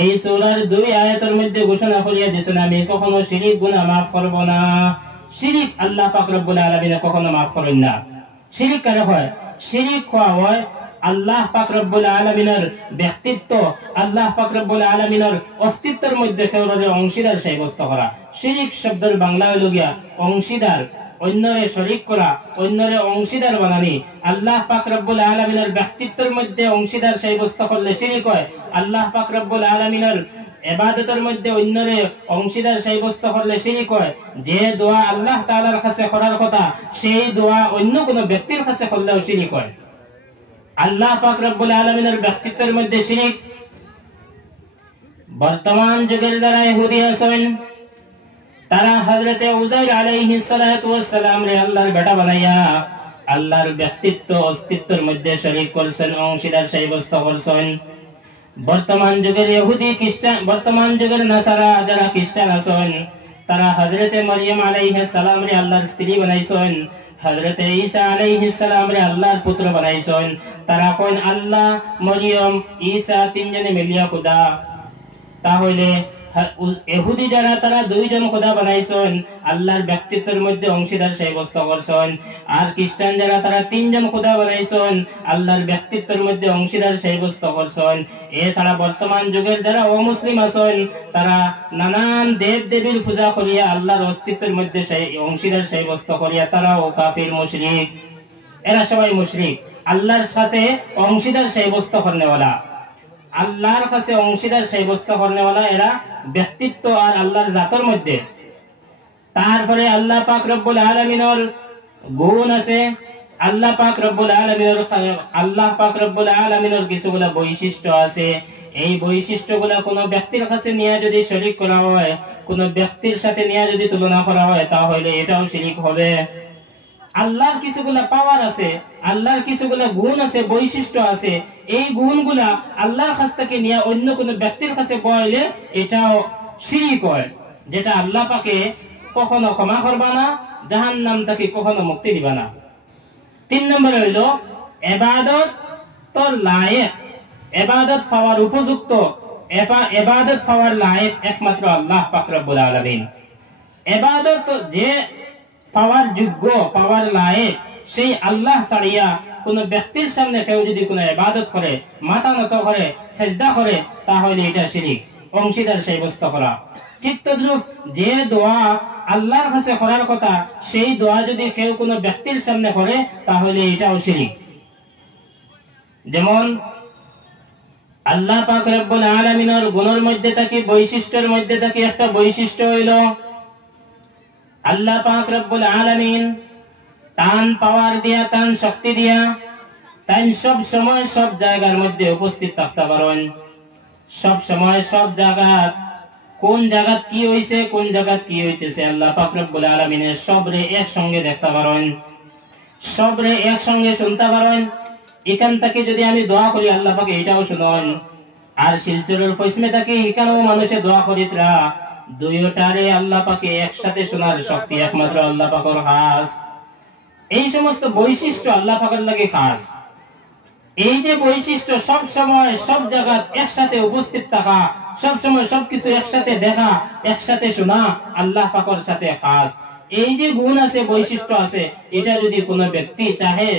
এই সূরার 2 আয়াতের মধ্যে ঘোষণা করিয়া দিয়েছেন, আমি কখনো শিরক গুনাহ maaf করব না। শিরক আল্লাহ পাক রব্বুল আলামিন কখনো maaf করেন না। শিরক কারে হয়? শিরক হয় আল্লাহ পাক রব্বুল আলামিনের ব্যক্তিত্ব, আল্লাহ পাক রব্বুল আলামিনের অস্তিত্বের মধ্যে কাউরে অংশীদার সাব্যস্ত করা। শিরক শব্দের বাংলা হলো গিয়া অংশীদার, অন্যরে শরীক করা, অন্যরে অংশীদার বানানি। আল্লাহ পাক রব্বুল আলামিনের ব্যক্তিত্বের মধ্যে অংশীদার সাব্যস্ত করলে শিরক হয়। আল্লাহ পাক রব্বুল আলামিনের ইবাদতের মধ্যে অন্যরে অংশীদার সাব্যস্ত করলে শিরক হয়। যে দোয়া আল্লাহ তাআলার কাছে করার কথা সেই দোয়া অন্য কোনো ব্যক্তির কাছে করলেও শিরক হয়। আল্লাহ পাক রব্বুল আলামিনের ব্যক্তিত্বের মধ্যে শিরক। বর্তমান যুগের যারা ইহুদি আছেন তারা হযরতে উযাইর আলাইহিস সালাতু ওয়াস সালাম রে আল্লাহর বেটা বানাইয়া আল্লাহর ব্যক্তিত্ব অস্তিত্বের মধ্যে শরীক করেছেন, অংশীদার সাব্যস্ত করেছেন। বর্তমান যুগের ইহুদি খ্রিস্টান, বর্তমান যুগের নাসারা যারা খ্রিস্টান আছেন তারা হযরতে মারইয়াম আলাইহিস সালাম রে আল্লাহর স্ত্রী বানাইছেন, হযরতে ঈসা আলাইহিস সালাম রে আল্লাহর পুত্র বানাইছেন। তারা কোন আল্লাহ, মরিয়ম, ঈসা তিনজনে মিলিয়া খোদা। তাহলে ইহুদি যারা তারা 2 জন খোদা বানাইছেন, আল্লাহর ব্যক্তিত্বের মধ্যে অংশীদার সাব্যস্ত করছেন। আর খ্রিস্টান যারা তারা 3 জন খোদা বানাইছেন, আল্লাহর ব্যক্তিত্বের মধ্যে অংশীদার সাব্যস্ত করছেন। এছাড়া বর্তমান যুগের যারা অমুসলিম আছেন তারা নানান দেব দেবীর পূজা করিয়া আল্লাহর অস্তিত্বের মধ্যে অংশীদার সাব্যস্ত করিয়া তারাও কাফির, মুশরিক। এরা সবাই মুশরিক, আল্লাহর সাথে অংশীদার সাব্যস্ত করনেওয়ালা, আল্লাহর কাছে অংশীদার সাব্যস্ত করনেওয়ালা। এরা ব্যক্তিত্ব আর আল্লাহর জাতের মধ্যে। তারপরে আল্লাহ পাক রব্বুল আলামিনের গুণ আছে, আল্লাহ পাক রব্বুল আলামিনের কিছুগুলা বৈশিষ্ট্য আছে। এই বৈশিষ্ট্যগুলা কোনো ব্যক্তির কাছে নিয়ে যদি শরীক করা হয় কোন ব্যক্তির সাথে নিয়ে যদি তুলনা করা হয় তাহলে এটাও শিরিক হবে। আল্লাহর কিছুগুলা পাওয়ার আছে, আল্লাহর কিছুগুলা গুণ আছে, বৈশিষ্ট্য আছে, এই গুণগুলা আল্লাহর কাছ থেকে নিয়ে অন্য কোন ব্যক্তির কাছে বলে এটাও শিরিক হয়, যেটা আল্লাহ পাকে কখনো ক্ষমা করবা না, জাহান্নাম থেকে কখনো মুক্তি দিবা না। 3 নম্বর হইল ইবাদত তো লায়েক, ইবাদত পাওয়ার উপযুক্ত, ইবাদত পাওয়ার লায়েক একমাত্র আল্লাহ পাক রব্বুল আলামিন। ইবাদত যে পাওয়ার যোগ্য, পাওয়ার লায়েক, সেই আল্লাহ ছাড়িয়া কোন ব্যক্তির সামনে কেউ যদি কোন ইবাদত করে, মাথা নত করে, সিজদা করে, তাহলে এটা শিরিক, অংশীদার সাব্যস্ত করা। ঠিক তদ্রূপ যে দোয়া আল্লাহর কাছে করার কথা, সেই দোয়া যদি কেউ কোন ব্যক্তির সামনে করে তাহলে এটাও শিরিক। যেমন আল্লাহ পাক রব্বুল আলামিনের গুণের মধ্যে থেকে, বৈশিষ্ট্যের মধ্যে থেকে একটা বৈশিষ্ট্য হইল আল্লাহ পাক রব্বুল আলামিন তান পাওয়ার দিয়া, তান শক্তি দিয়া, তাই সব সময় সব জায়গার মধ্যে উপস্থিত থাকতে পারেন। সব সময় সব জায়গা, কোন জায়গা কি হইছে, কোন জায়গা কি হইতেছে, আল্লাহ পাক রব্বুল আলামিনের সবরে একসঙ্গে দেখতে পারেন, সবরে একসঙ্গে শুনতে পারেন। এখান থেকে যদি আমি দোয়া করি আল্লাহ পাকে এটাও শুনেন, আর শিলচরের পশ্চিমে থেকে এখানেও মানুষে দোয়া করিতরা, দুইটারে আল্লাহ পাকে একসাথে শোনার শক্তি একমাত্র আল্লাহ পাকের খাস। এই সমস্ত বৈশিষ্ট্য আল্লাহ পাকের লাগে খাস। এই যে বৈশিষ্ট্য, সব সময় সব জায়গা একসাথে উপস্থিত থাকা, সব সময় সবকিছু একসাথে দেখা, একসাথে শোনা, আল্লাহ পাকের সাথে খাস। এই যে গুণ আছে, বৈশিষ্ট্য আছে, এটা যদি কোনো ব্যক্তি চাহে,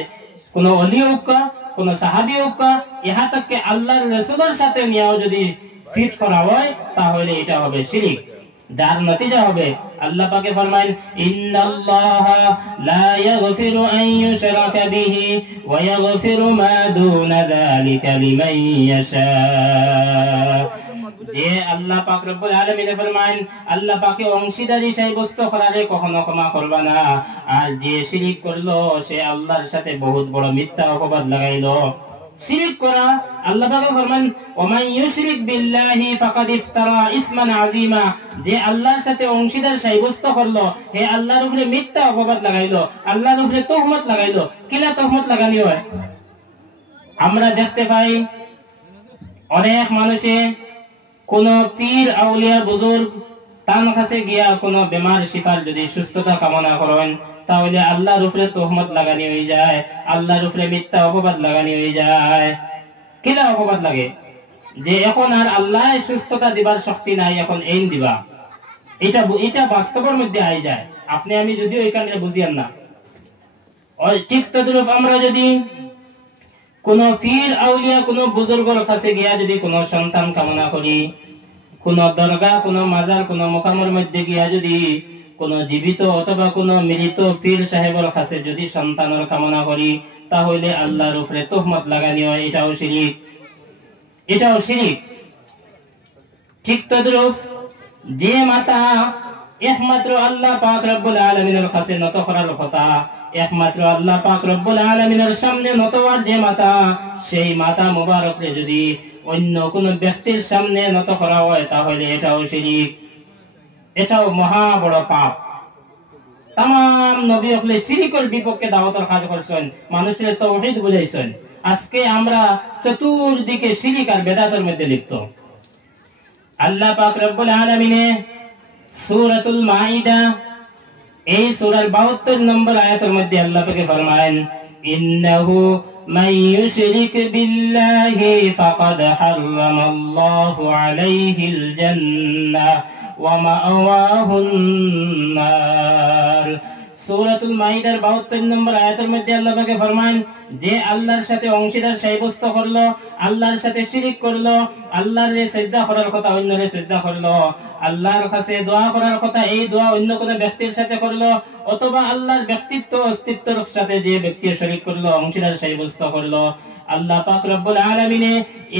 কোন ওলি হোক, কোন সাহাবী হোক, ইহা তক আল্লাহর রাসূলের সাথে নিয়েও যদি ফিট করা হয় তাহলে এটা হবে শিরিক, যার নতিজা হবে আল্লাহ পাকে ফরমান ইন্নাল্লাহা লা ইয়াগফিরু আন ইউশরাকা বিহি ওয়া ইয়াগফিরু মা দুনা যালিকা লিমান ইয়াশা। যে আল্লাহ পাক রব্বুল আলামিন ফরমান আল্লাহ পাকে অংশীদারি সাব্যস্ত করারে কখনো ক্ষমা করবা না, আর যে শিরিক করলো সে আল্লাহর সাথে বহুত বড় মিথ্যা অপবাদ লাগাইলো। শিরিক করা, আল্লাহ পাক ফরমান ওমান ইউশরিক বিল্লাহি ফাকাদ ইফতারা ইসমান আযীমা, যে আল্লাহর সাথে অংশীদার সাব্যস্ত করলো, হে আল্লাহর উপরে মিথ্যা অপবাদ লাগাইলো, আল্লাহর উপরে তহমত লাগাইলো। কিলা তহমত লাগানি হয়? আমরা দেখতে পাই অনেক মানুষে কোন পীর আউলিয়া বুজুর্গ তার কাছে গিয়া কোন বেমার শিফার যদি সুস্থতা কামনা করেন তাহলে আল্লাহর উপরে তহমত লাগানি হয়ে যায়, আল্লাহর উপরে মিথ্যা অপবাদ লাগানি হয়ে যায়। কিলা অপবাদ লাগে? যে এখন আর আল্লাহ সুস্থতা দিবার শক্তি নাই, এখন এইন দিবা। এটা বাস্তবের মধ্যে আই যায়, আপনি আমি যদিও এখানে বুঝিয়ান না। ঠিক তদ্রূপ আমরা যদি কোন পীর আউলিয়া কোন বুজুর্গের কাছে গিয়া যদি কোন সন্তান কামনা করি, কোন দরগা, কোন মাজার, কোন মোকামের মধ্যে গিয়া যদি কোন জীবিত অথবা কোন মৃত পীর সাহেবের কাছে যদি সন্তানের কামনা করি তাহলে আল্লাহর উপরে তহমত লাগানি হয়, এটাও শিরিক, এটাও শিরিক। ঠিক তদ্রূপ যে মাতা একমাত্র আল্লাহ পাক রব্বুল আলামিনের কাছে নত করার কথা, একমাত্র আল্লাহ পাক রব্বুল আলামিনের সামনে নত হওয়ার যে মাতা, সেই মাতা মুবারকরে যদি অন্য কোন ব্যক্তির সামনে নত করা হয় তাহলে এটাও শিরিক, এটাও মহা বড় পাপ। তাম নবী হলে শিরিকের বিপক্ষে দাওয়াতের কাজ করছেন, মানুষের তাওহীদ বুঝাইছেন। আজকে আমরা চতুর্দিকে শিরিক আর বেদাতের মধ্যে লিপ্ত। আল্লাহ পাক রব্বুল আলামিনে সূরাতুল মাইদা এই সূরার 72 নম্বর আয়াতের মধ্যে আল্লাহ পাক ফরমায়েন ইন্নাহু মান ইউশরিক বিল্লাহি ফাকাদ হারামাল্লাহু আলাইহিল জান্নাহ ওয়া মাওয়াহুন নার। সূরাতুল মাইদার 72 নম্বর আয়াতের মধ্যে আল্লাহ পাক ফরমায়েন যে আল্লাহর সাথে অংশীদার সাব্যস্ত করলো, আল্লাহর সাথে শিরিক করলো, আল্লাহর সিজদা করার কথা অন্যরে সিজদা করলো, আল্লাহর কাছে দোয়া করার কথা এই দোয়া অন্য কোন ব্যক্তির সাথে করলো, অথবা আল্লাহর ব্যক্তিত্ব অস্তিত্বের সাথে যে ব্যক্তি শরীক করলো, অংশীদার সাব্যস্ত করলো, আল্লাহ পাক রব্বুল আলামিনে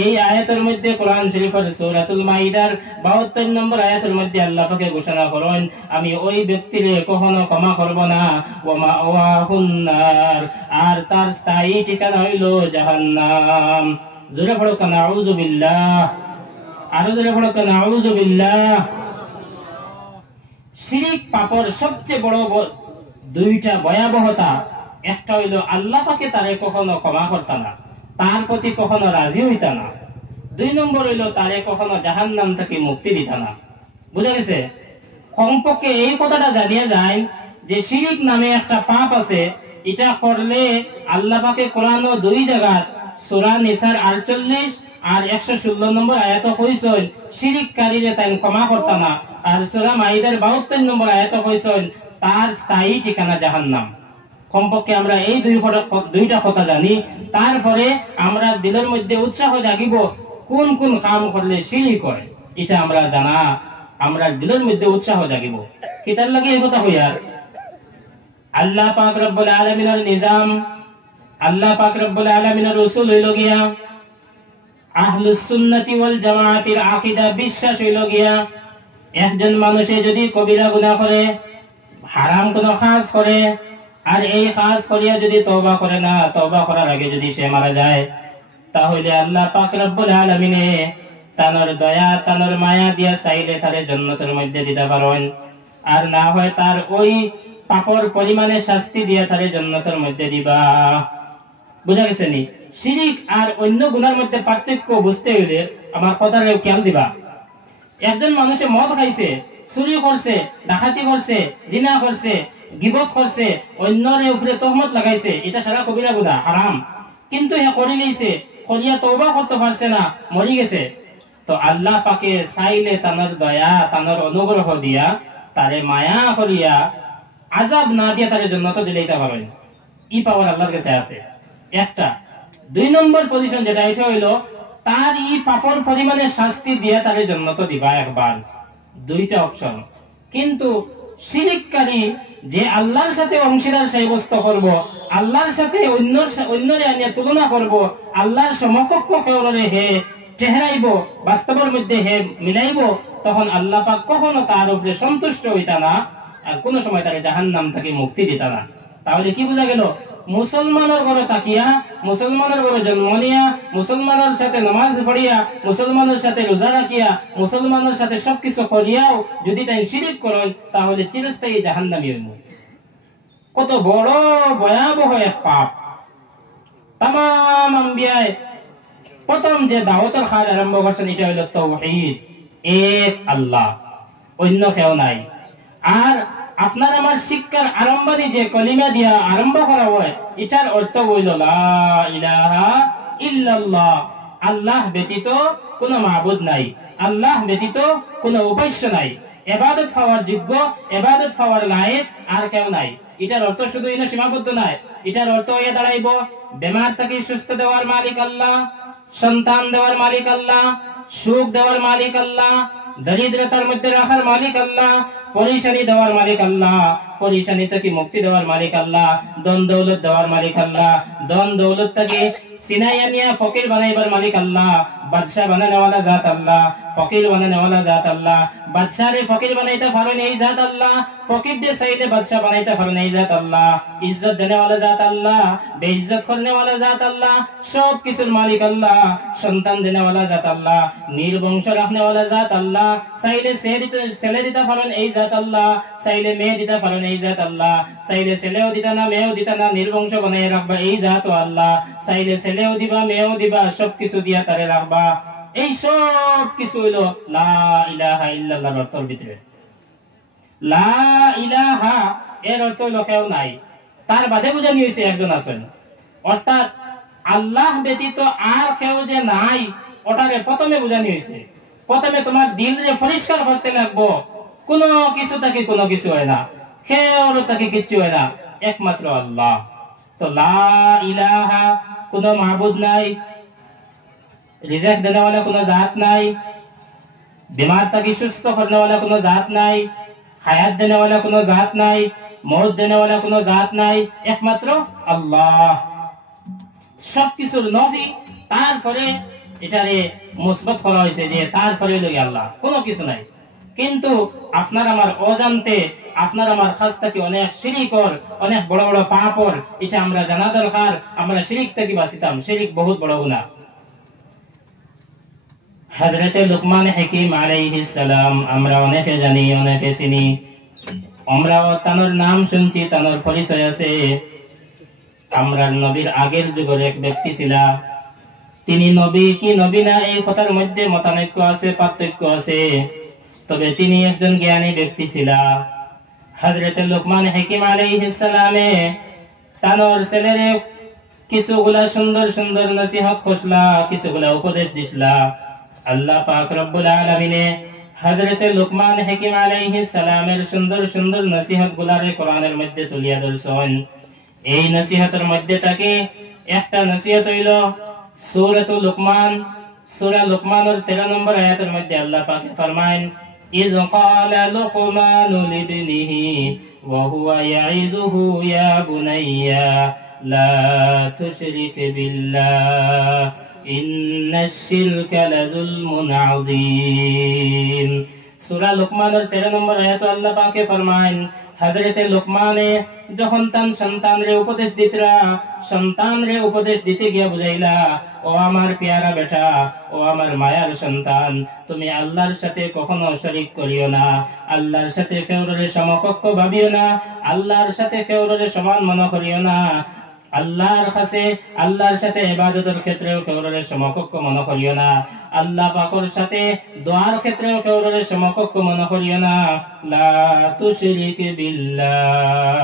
এই আয়াতের মধ্যে কোরআন শরীফের সূরাতুল মাইদার 72 নম্বর আয়াতের মধ্যে আল্লাহ পাকে ঘোষণা করেন আমি ওই ব্যক্তিরে কখনো ক্ষমা করব না, ওয়া মাওয়াহুন নার, আর তার স্থায়ী ঠিকানা হইল জাহান্নাম। জোরে পড়ো নাউযু বিল্লাহ, আরো জোরে পড়ো নাউযু বিল্লাহ। শিরিক পাপর সবচেয়ে বড় দুইটা ভয়াবহতা, একটা হইল আল্লাহ পাকে তারে কখনো ক্ষমা করতা না, তার প্রতি কখনো রাজি হইতা না। 2 নম্বর হইল তারে কখনো জাহান্নাম থেকে মুক্তি দিতা না। বুঝা গেছে? কমপক্ষে এই কথাটা জানিয়ে যায় যে শিরিক নামে একটা পাপ আছে, এটা করলে আল্লাহ পাকে কোরআন 2 জায়গায় সূরা নিসার 48 আর 116 নম্বর আয়াত কইছেন শিরিককারীরে তাই ক্ষমা করতা না, আর সূরা মাইদার 72 নম্বর আয়াত কইছেন তার স্থায়ী ঠিকানা জাহান্নাম। কমপক্ষে আমরা এই দুইটা কথা জানি, তারপরে আমরা দিলের মধ্যে উৎসাহ জাগিব কোন কোন কাম করলে শিরিক হয়, এটা আমরা জানা, আমরা দিলের মধ্যে উৎসাহ জাগিব। কিতার লাগে এই কথা হইয়ার আল্লাহ পাক রব্বুল আলামিনের নিজাম, আল্লাহ পাক রব্বুল আলামিনের রাসূল হইল গিয়া আহলুস সুন্নতি ওয়াল জামাআতের আকীদা বিশ্বাস হইল গিয়া একজন মানুষে যদি কবিরা গুনাহ করে, হারাম কোনো কাজ করে, আর এই কাজ করিয়া যদি তওবা করে না, তওবা করার আগে যদি সে মারা যায়, তাহলে আল্লাহ পাক রব্বুল আলামিনে তানর দয়া তানর মায়া দিয়া চাইলে তারে জান্নাতের মধ্যে দিতে পারেন, আর না হয় তার ওই পাপর পরিমাণে শাস্তি দিয়া তারে জান্নাতের মধ্যে দিবা। বুঝা গেছে নি? শিরিক আর অন্য গুনার মধ্যে পার্থক্য বুঝতে হইলে আমার কথারে খেয়াল দিবা। একজন মানুষে মদ খাইছে, চুরি করছে, ডাকাতি করছে, জিনা করছে, গিবত করছে, অন্যের উপরে তহমত লাগাইছে, এটা সারা কবিরা গুনাহ হারাম, কিন্তু হে করে লইছে, করিয়া তওবা করতে পারছে না, মরি গেছে। তো আল্লাহ পাকে চাইলে তানোর দয়া তানোর অনুগ্রহ দিয়া তারে মায়া করিয়া আযাব না দিয়া তারে জান্নাত দিলেইতে পারেন। ই পাওয়ার আল্লাহর কাছে আছে একটা। 2 নম্বর পজিশন যেটা এটা হইল তার ই পাপর পরিমাণে শাস্তি দিয়া তারে জান্নাত দিবা একবার। 2টা অপশন। কিন্তু শিরিককারী যে আল্লাহর সাথে অংশীদার সাব্যস্ত করব, আল্লাহর সাথে অন্যরে আনিয়া তুলনা করব, আল্লাহর সমকক্ষ কেউরে হে চেহারাইব, বাস্তবের মধ্যে হে মিলাইব, তখন আল্লাহ পাক কখনো তার উপরে সন্তুষ্ট হইতা না, আর কোন সময় তারে জাহান্নাম থেকে মুক্তি দিতা না। তাহলে কি বোঝা গেল? মুসলমানের ঘরে তাকিয়া, মুসলমানের ঘরে জন্ম নিয়া, মুসলমানের সাথে নামাজ পড়িয়া, মুসলমানের সাথে রোজা রাখিয়া, মুসলমানের সাথে সবকিছু করিয়াও যদি তাই শিরিক করেন, তাহলে চিরস্থায়ী জাহান্নামী হইব। কত বড় ভয়াবহ এক পাপ! তামাম আম্বিয়ায় প্রথম যে দাওয়াতের কাজ আরম্ভ করছেন এটা হইল তাওহীদ, এক আল্লাহ, অন্য কেউ নাই। আর আপনার আমার শিক্ষার আরম্ভে যে কলিমা দিয়া আরম্ভ করা হয়, এটার অর্থ হইল লা ইলাহা ইল্লাল্লাহ, আল্লাহ ব্যতীত কোনো মাবুদ নাই, আল্লাহ ব্যতীত কোনো উপাস্য নাই, ইবাদত পাওয়ার যোগ্য, ইবাদত পাওয়ার লায়েক আর কেউ নাই। এটার অর্থ শুধু ইনা সীমাবদ্ধ নাই, এটার অর্থ হয়ে দাঁড়াইব বেমার থেকে সুস্থ দেওয়ার মালিক আল্লাহ, সন্তান দেওয়ার মালিক আল্লাহ, সুখ দেওয়ার মালিক আল্লাহ, দরিদ্রতার মধ্যে রাখার মালিক আল্লাহ, পরিশানি দেওয়ার মালিক আল্লাহ, পরিশানি থেকে মুক্তি দেওয়ার মালিক আল্লাহ, ধন দৌলত দেওয়ার মালিক আল্লাহ, ধন দৌলত থেকে সিনাইয়া নিয়া ফকির বানাইবার মালিক আল্লাহ, বাদশাহ বানানেওয়ালা জাত আল্লাহ, ফকির বানানেওয়ালা জাত আল্লাহ, বাদশাহরে ফকির বানাইতে পারেন এই জাত আল্লাহ, ফকির দে চাইলে বাদশাহ বানাইতে পারেন এই জাত আল্লাহ, ইজ্জত দেনেওয়ালা জাত আল্লাহ, বেইজ্জত করনেওয়ালা জাত আল্লাহ, সব কিছুর মালিক আল্লাহ, সন্তান দেনেওয়ালা জাত আল্লাহ, নির্বংশ রাখনেওয়ালা জাত আল্লাহ, চাইলে ছেলে দিতে পারেন এই জাত আল্লাহ, চাইলে মেয়ে দিতে পারেন এই জাত আল্লাহ, চাইলে ছেলেও দিতা না মেয়েও দিতা না, নির্বংশ বানাই রাখবা এই জাত আল্লাহ, চাইলে ছেলেও দিবা মেয়েও দিবা, সবকিছু দিয়া তারে রাখবা। এই সব কিছু হইল লা ইলাহা ইল্লাল্লাহর অর্থের ভিতরে। লা ইলাহা এর অর্থ হইল কেউ নাই, তার বাদে বুঝানি হয়েছে একজন আছেন, অর্থাৎ আল্লাহ ব্যতীত আর কেউ যে নাই ওটারে প্রথমে বুঝানি হয়েছে। প্রথমে তোমার দিলরে পরিষ্কার করতে লাগবো, কোনো কিছু থেকে কোনো কিছু হয় না, কেউ থেকে কিচ্ছু হয় না, একমাত্র আল্লাহ। তো লা ইলাহা, কোনো মাবুদ নাই, রিজিক দেনেওয়ালা কোনো জাত নাই, বিমার থেকে সুস্থ করনেওয়ালা কোনো জাত নাই, হায়াত দেনেওয়ালা কোনো জাত নাই, মৌত দেনেওয়ালা কোনো জাত নাই, একমাত্র আল্লাহ। সবকিছুর নফি, তারপরে এটারে মুসবত করা হয়েছে যে তারপরে লই আল্লাহ, কোনো কিছু নাই। কিন্তু আপনার আমার অজান্তে, আপনার আমার কাছ থেকে অনেক শিরিকর, অনেক বড় বড় পাপর, এটা আমরা জানা দরকার। আমরা শিরিক থেকে বাঁচিতাম, শিরিক বহুত বড় গুনাহ। হযরতে লুকমান হাকিম আলাইহিস সালাম আমরা অনেকে জানি, অনেকে চিনি, আমরাও তানোর নাম শুনছি, তানোর পরিচয় আছে। আমরা নবীর আগের যুগের এক ব্যক্তি ছিলা, তিনি নবী কি নবী না এই কথার মধ্যে মতানৈক্য আছে, পার্থক্য আছে, তবে তিনি একজন জ্ঞানী ব্যক্তি ছিলা। হযরত লুকমান হাকিম আলাইহিস সালামে তানোর ছেলেরে কিছুগুলা সুন্দর সুন্দর নসিহত করছলা, কিছুগুলা উপদেশ দিছলা। আল্লাহ পাক রব্বুল আলামিনে হযরত লুকমান হাকিম আলাইহিস সালামের সুন্দর সুন্দর নসিহত গুলারে কোরআনের মধ্যে তুলিয়া ধরছেন। এই নসিহতের মধ্যে থাকে একটা নসিহত হইল সূরাতুল লুকমান। সূরা লুকমানের 13 নম্বর আয়াতের মধ্যে আল্লাহ পাক ফরমায়েন, ইয ক্বালা লুকমানু লিবনিহি ওয়া হুয়া ইয়াইযুহু ইয়া বুনাইয়া লা তুশরিক বিল্লাহ ইন্নাশ শিরকা লাযুলমুন আযীম। সূরা লুকমানের 13 নম্বর আয়াতে আল্লাহ পাক ফরমায়েন, হযরত লুকমানে যখন তার সন্তানরে উপদেশ দিতে গিয়া বুঝাইলা, ও আমার পেয়ারা বেটা, ও আমার মায়ার সন্তান, তুমি আল্লাহর সাথে কখনো শরীক করিও না, আল্লাহর সাথে কেউরে সমকক্ষ ভাবিও না, আল্লাহর সাথে কেউরে সমান মনে করিও না, আল্লাহর সাথে ইবাদতের ক্ষেত্রেও কেউরে সমকক্ষ মনে করিও না, আল্লাহ পাকের সাথে দোয়ার ক্ষেত্রেও কেউরে সমকক্ষ মনে করিও না। লা তুশরিক বিল্লাহ,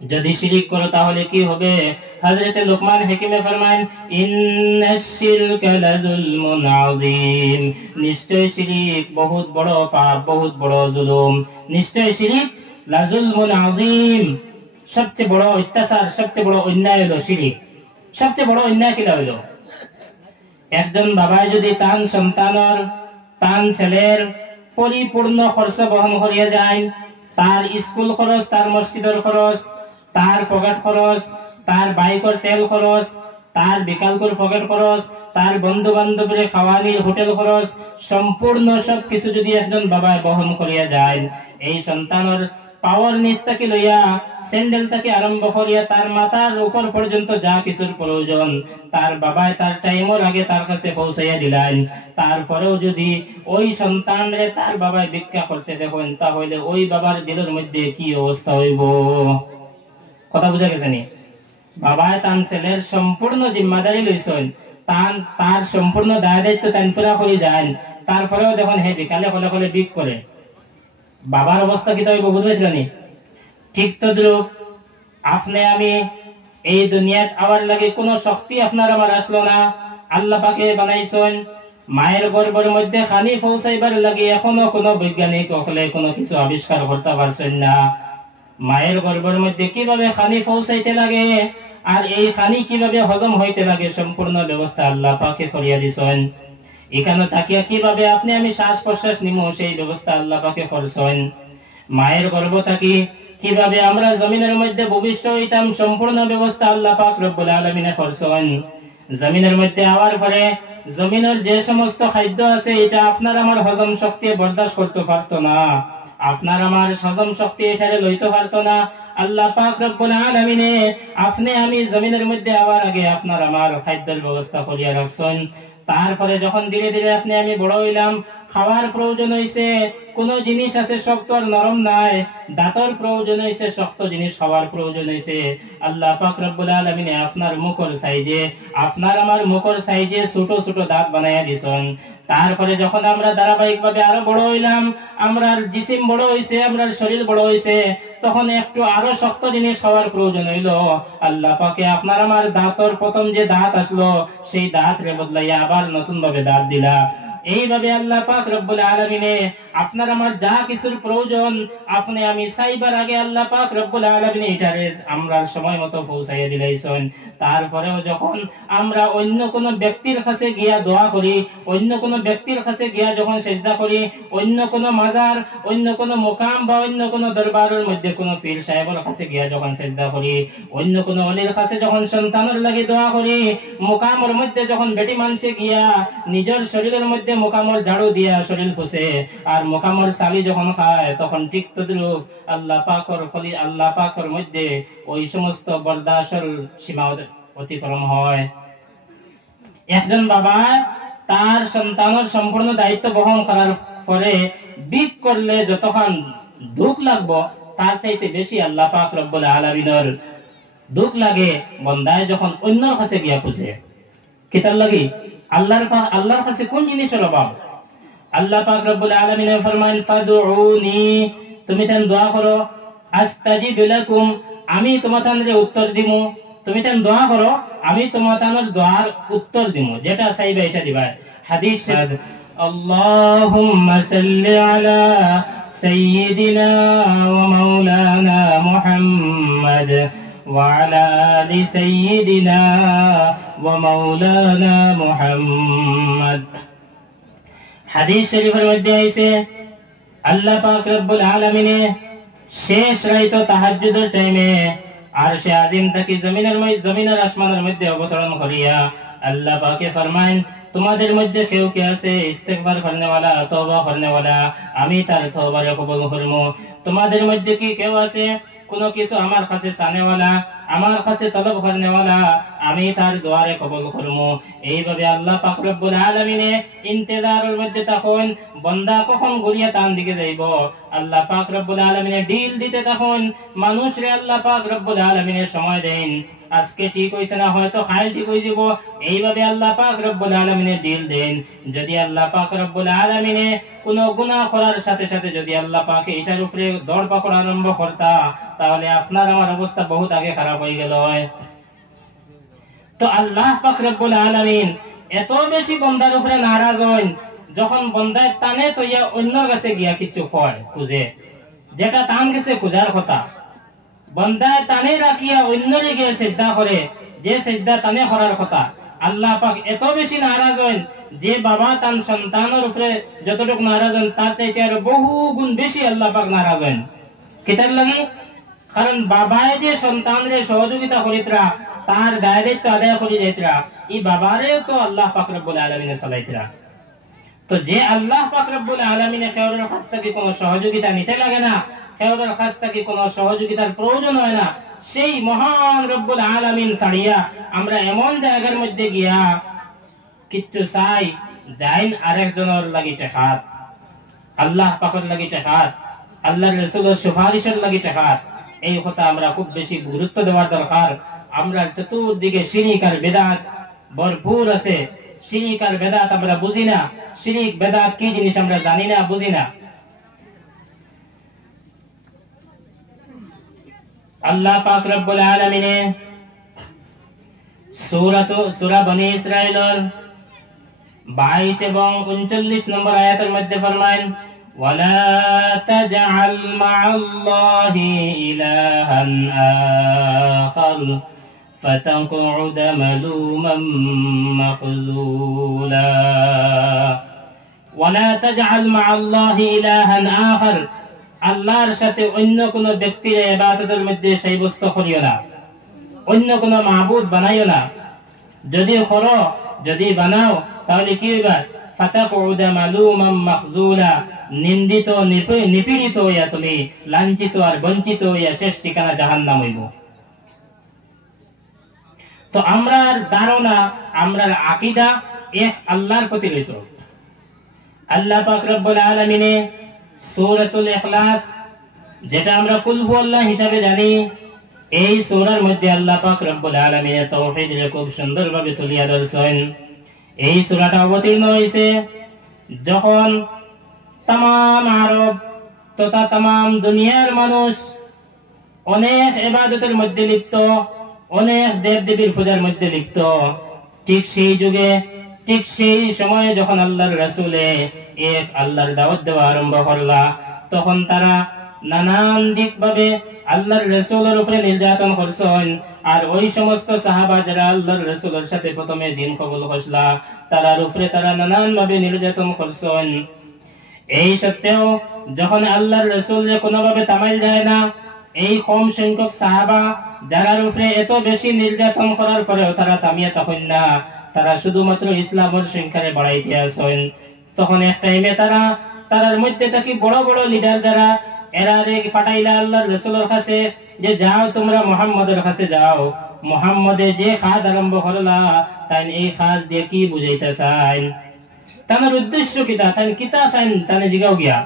যদি শিরিক করো তাহলে কি হবে? হযরত লুকমান হাকিমে ফরমায়েন, ইন্নাশ শিরকা লাযুলমুন আযীম, নিশ্চয় শিরিক বহুত বড় পাপ, বহুত বড় জুলুম। নিশ্চয় শিরিক লাযুলমুন আযীম, সবচেয়ে বড় অত্যাচার, সবচেয়ে বড় অন্যায় হলো শিরিক। সবচেয়ে বড় অন্যায় কিলা হইল? একজন বাবায় যদি তান সন্তানের, তান ছেলের পরিপূর্ণ খরচ বহন করিয়া যায়, তার স্কুল খরচ, তার মসজিদের খরচ, তার পকেট খরচ, তার বাইকের তেল খরচ, তার বিকালকুর পকেট খরচ, তার বন্ধু বান্ধবের খাওয়ানির হোটেল খরচ, সম্পূর্ণ সবকিছু যদি একজন বাবায় বহন করিয়া যায়, এই সন্তানের পাওয়ার নিচ থেকে লইয়া স্যান্ডেল থেকে আরম্ভ করিয়া তার মাথার উপর পর্যন্ত যা কিছুর প্রয়োজন তার বাবায় তার টাইমের আগে তার কাছে পৌঁছাইয়া দিলেন, তারপরেও যদি ওই সন্তানরে তার বাবায় ভিক্ষা করতে দেখেন, তাহলে ওই বাবার দিলের মধ্যে কি অবস্থা হইব? কথা বুঝা গেছে নি? বাবায় তার ছেলের সম্পূর্ণ জিম্মাদারি লইছেন, তার সম্পূর্ণ দায় দায়িত্ব তান পুরা করে যান, তারপরেও দেখুন হে বিকালে হলে হলে বিক করে, বাবার অবস্থা কি তবে বুঝতে নি? ঠিক তদ্রূপ আপনি আমি এই দুনিয়াত আওয়ার লাগে কোন শক্তি আপনার আমার আসলো না, আল্লাহ পাকে বানাইছেন। মায়ের গর্ভের মধ্যে খানি পৌঁছাইবার লাগে এখনো কোন বৈজ্ঞানিক হলে কোনো কিছু আবিষ্কার করতে পারছেন না। মায়ের গর্ভের মধ্যে কিভাবে খানি পৌঁছাইতে লাগে আর এই খানি কিভাবে হজম হইতে লাগে, সম্পূর্ণ ব্যবস্থা আল্লাহ পাকে করিয়া দিছেন। এখানে তাকিয়া কিভাবে আপনি আমি শ্বাস প্রশ্বাস নিব, সেই ব্যবস্থা আল্লাহ পাকে করছেন। মায়ের গর্ভ থাকি কিভাবে আমরা জমিনের মধ্যে ভূমিষ্ঠ হইতাম, সম্পূর্ণ ব্যবস্থা আল্লাহ পাক রব্বুল আলামিনে করছেন। জমিনের মধ্যে আওয়ার পরে জমিনের যে সমস্ত খাদ্য আছে এটা আপনার আমার হজম শক্তি বরদাস্ত করতে পারতো না, আপনার আমার হজম শক্তি এটারে লইতে পারতো না। আল্লাহ পাক রব্বুল আলামিনে আপনি আমি জমিনের মধ্যে আওয়ার আগে আপনার আমার খাদ্যের ব্যবস্থা করিয়া রাখছেন। তারপরে যখন ধীরে ধীরে আপনি আমি বড় হইলাম, খাওয়ার প্রয়োজন হইছে, কোন জিনিস আছে শক্ত আর নরম নাই, দাঁতর প্রয়োজন হইছে, শক্ত জিনিস খাওয়ার প্রয়োজন হইছে। আল্লাহ পাক রব্বুল আলামিন আপনার মুখের সাইজে, আপনার আমার মুখের সাইজে ছোট ছোট দাঁত বানাইয়া দিছেন। তারপরে যখন আমরা ধারাবাহিকভাবে আরো বড় হইলাম, আমরার জিসিম বড় হইছে, আমরার শরীর বড় হইছে, তখন একটু আরো শক্ত জিনিস খাওয়ার প্রয়োজন হইল। আল্লাহ পাকে আপনার আমার দাঁতর প্রথম যে দাঁত আসলো সেই দাঁত রে বদলাইয়া আবার নতুন ভাবে দাঁত দিলা। এইভাবে আল্লাহ পাক রব্বুল আলামিনে আপনার আমার যা কিছুর প্রয়োজন আপনি আমি চাইবার আগে আল্লাহ পাক রব্বুল আলামিনে এটারে আমরা সময় মতো পৌঁছাইয়া দিলাইছেন। তারপরেও যখন আমরা অন্য কোন ব্যক্তির কাছে গিয়া দোয়া করি, অন্য কোন ব্যক্তির কাছে গিয়া যখন সেজদা করি, অন্য কোন মাজার, অন্য কোন মোকাম বা অন্য কোন দরবারের মধ্যে কোন পীর সাহেবের কাছে গিয়া যখন সেজদা করি, অন্য কোন অলির কাছে যখন সন্তানের লাগি দোয়া করি, মোকামের মধ্যে যখন বেটি মানুষে গিয়া নিজের শরীরের মধ্যে মোকামর ঝাড়ু দিয়া শরীর পুষে আর মোকামর সালি যখন খায়, তখন ঠিক তদ্রূপ আল্লাহ পাকের মধ্যে ওই সমস্ত বরদাসর সীমা অতিক্রম হয়। একজন বাবা তার সন্তানের সম্পূর্ণ দায়িত্ব বহন করার পরে বিক করলে যতক্ষণ দুঃখ লাগবো তার চাইতে বেশি আল্লাহ পাক রব্বুল আলামিনের দুঃখ লাগে বন্দায় যখন অন্যর কাছে গিয়া খুঁজে। কিতার লাগি আল্লাহর কাছে কোন জিনিসের অভাব? আল্লাহ পাক রব্বুল আলামিন ফরমান ফাদউনি, তুমি তেন দোয়া করো, আস্তাজিব লাকুম, আমি তোমাদের উত্তর দিমু। তুমি তেন দোয়া করো, আমি তোমাদের দোয়ার উত্তর দিমু, যেটা চাইবে এটা দিবা। হাদিস আল্লাহুম্মা সাল্লি আলা সাইয়্যিদিনা ওয়া মাওলানা মুহাম্মদ ওয়া আলা আলি সাইয়্যিদিনা ওয়া মাওলানা মুহাম্মদ। হাদিস শরীফের মধ্যে আছে আল্লাহ পাক রব্বুল আলামিনে শেষ রাইতো তাহাজ্জুদের টাইমে আরশে আজিম থেকে জমিনের আসমানের মধ্যে অবতরণ করিয়া আল্লাহ পাকে ফরমায়, তোমাদের মধ্যে কেউ কে আছে ইস্তেগফার করনেওয়ালা, তওবা করনেওয়ালা, আমি তার তওবারে কবুল করবো। তোমাদের মধ্যে কি কেউ আছে কোনো কিছু আমার কাছে চানেওয়ালা, আমার কাছে তলব করনেওয়ালা, আমি তার দোয়ারে কবুল করবো। এইভাবে আল্লাহ পাক রব্বুল আলামিনে ইন্তেজারের মধ্যে তখন বন্দা কখন ঘুরিয়া তান দিকে যাইব, আল্লাহ পাক রব্বুল আলামিনে ডিল দিতে তখন মানুষরে আল্লাহ পাক রব্বুল আলামিনে সময় দেন। আজকে ঠিক হইছে না, হয়তো কাল ঠিক হয়ে যাব, এইভাবে আল্লাহ পাক রব্বুল আলামিনে ডিল দেন। যদি আল্লাহ পাক রব্বুল আলামিনে কোন গুনাহ করার সাথে সাথে যদি আল্লাহ পাক এটার উপরে দৌড় পাকড় আরম্ভ করতা, তাহলে আপনার আমার অবস্থা বহুত আগে খারাপ হয়ে গেল। তো আল্লাহ পাক রব্বুল আলামিন এত বেশি বন্দার উপরে নারাজ হন, যখন বন্দায় টানে তৈয়া অন্যর কাছে গিয়া কিছু কয় খুঁজে, যেটা টান গেছে খুঁজার কথা, বন্দায় টানে রাখিয়া অন্যরে গিয়ে সেজদা করে, যে সেজদা টানে করার কথা। আল্লাহ পাক এত বেশি নারাজ হন যে বাবা তার সন্তানের উপরে যতটুকু নারাজ হন তার চাইতে আরো বহু গুণ বেশি আল্লাহ পাক নারাজ হন। কিতার লাগি? কারণ বাবায় যে সন্তানরে সহযোগিতা করিতরা, তার দায় দায়িত্ব আদায় করে যাইতরা, এই বাবারে তো আল্লাহ পাক রব্বুল আলামিনে চালাইতরা। তো যে আল্লাহ পাক রব্বুল আলামিনে কেউর কাছ থেকে কোনো সহযোগিতা নিতে লাগে না, কেউর কাছ থেকে কোনো সহযোগিতার প্রয়োজন হয় না, সেই মহান রব্বুল আলামিন ছাড়িয়া আমরা এমন জায়গার মধ্যে গিয়া কিচ্ছু চাই যাইন আরেকজনের লাগি টেকাত, আল্লাহ পাকের লাগি টেকাত, আল্লাহ রাসূলের সুপারিশের লাগি টেকাত। এই কথা আমরা খুব বেশি গুরুত্ব দেওয়ার দরকার। আমরা চতুর্দিকে শিরিক আর বেদাত ভরপুর আছে, শিরিক আর বেদাত আমরা বুঝি না, শিরিক বেদাত কি জিনিস আমরা জানি না, বুঝি না। আল্লাহ পাক রব্বুল আলামিনে সূরা বনী ইসরাঈলের 22 এবং 39 নম্বর আয়াতের মধ্যে ফরমায়, ওয়ালা তাজআল মা'আল্লাহি ইলাহান আখার ফাতাকউদ মালুমান মাখযুলা। ওয়ালা তাজআল মা'আল্লাহি ইলাহান আখার, আল্লাহর সাথে অন্য কোন ব্যক্তির ইবাদতের মধ্যে সাব্যস্ত করিও না, অন্য কোন মাবুদ বানাইও না। যদি করো, যদি বানাও, তাহলে কি হইবা? ফাতাকউদ মালুমান মাখযুলা, নিন্দিত নিপীড়িত হইয়া তুমি লাঞ্ছিত আর বঞ্চিত হইয়া শেষ ঠিকানা জাহান্নাম হইব। তো আমরার ধারণা, আমরার আকীদা এক আল্লাহর প্রতি রইত। আল্লাহ পাক রব্বুল আলামিনে সূরাতুল ইখলাস, যেটা আমরা কুল হুয়াল্লাহ হিসাবে জানি, এই সূরার মধ্যে আল্লাহ পাক রব্বুল আলামিন তাওহীদের খুব সুন্দরভাবে তুলিয়া ধরছেন। এই সূরাটা অবতীর্ণ হয়েছে যখন तमाम আরব তথা तमाम দুনিয়ার মানুষ অনেক ইবাদতের মধ্যে লিপ্ত, অনেক দেবদেবীর পূজার মধ্যে লিপ্ত। ঠিক সেই যুগে, ঠিক সেই সময়ে যখন আল্লাহর রাসূলে এক আল্লাহর দাওয়াত দেওয়া আরম্ভ করলা, তখন তারা নানান দিক ভাবে আল্লাহর রাসূলের উপরে নির্যাতন করছেন। আর ওই সমস্ত সাহাবা যারা আল্লাহর রাসূলের সাথে প্রথমে দিন কবুল করলা, তার উপরে তারা নানান ভাবে নির্যাতন করছেন। এই সত্ত্বেও যখন আল্লাহর রাসূলের কোনোভাবে থামাইল যায় না, এই কম সংখ্যক সাহাবা যারার উপরে এত বেশি নির্যাতন করার পরেও তারা থামিয়া তখন না, তারা শুধুমাত্র ইসলামের সংখ্যারে বাড়াইতে আসেন। তখন এক টাইমে তারার মধ্যে থাকি বড় বড় লিডার যারা, এরা পাঠাইলা আল্লাহর রাসূলের কাছে যে যাও তোমরা মুহাম্মদের কাছে যাও, মুহাম্মদে যে কাজ আরম্ভ করলা তাই এই কাজ দিয়ে কি বুঝাইতে চান, তার উদ্দেশ্য কিতা, তাই কিতা চান, তানে জিগাও গিয়া।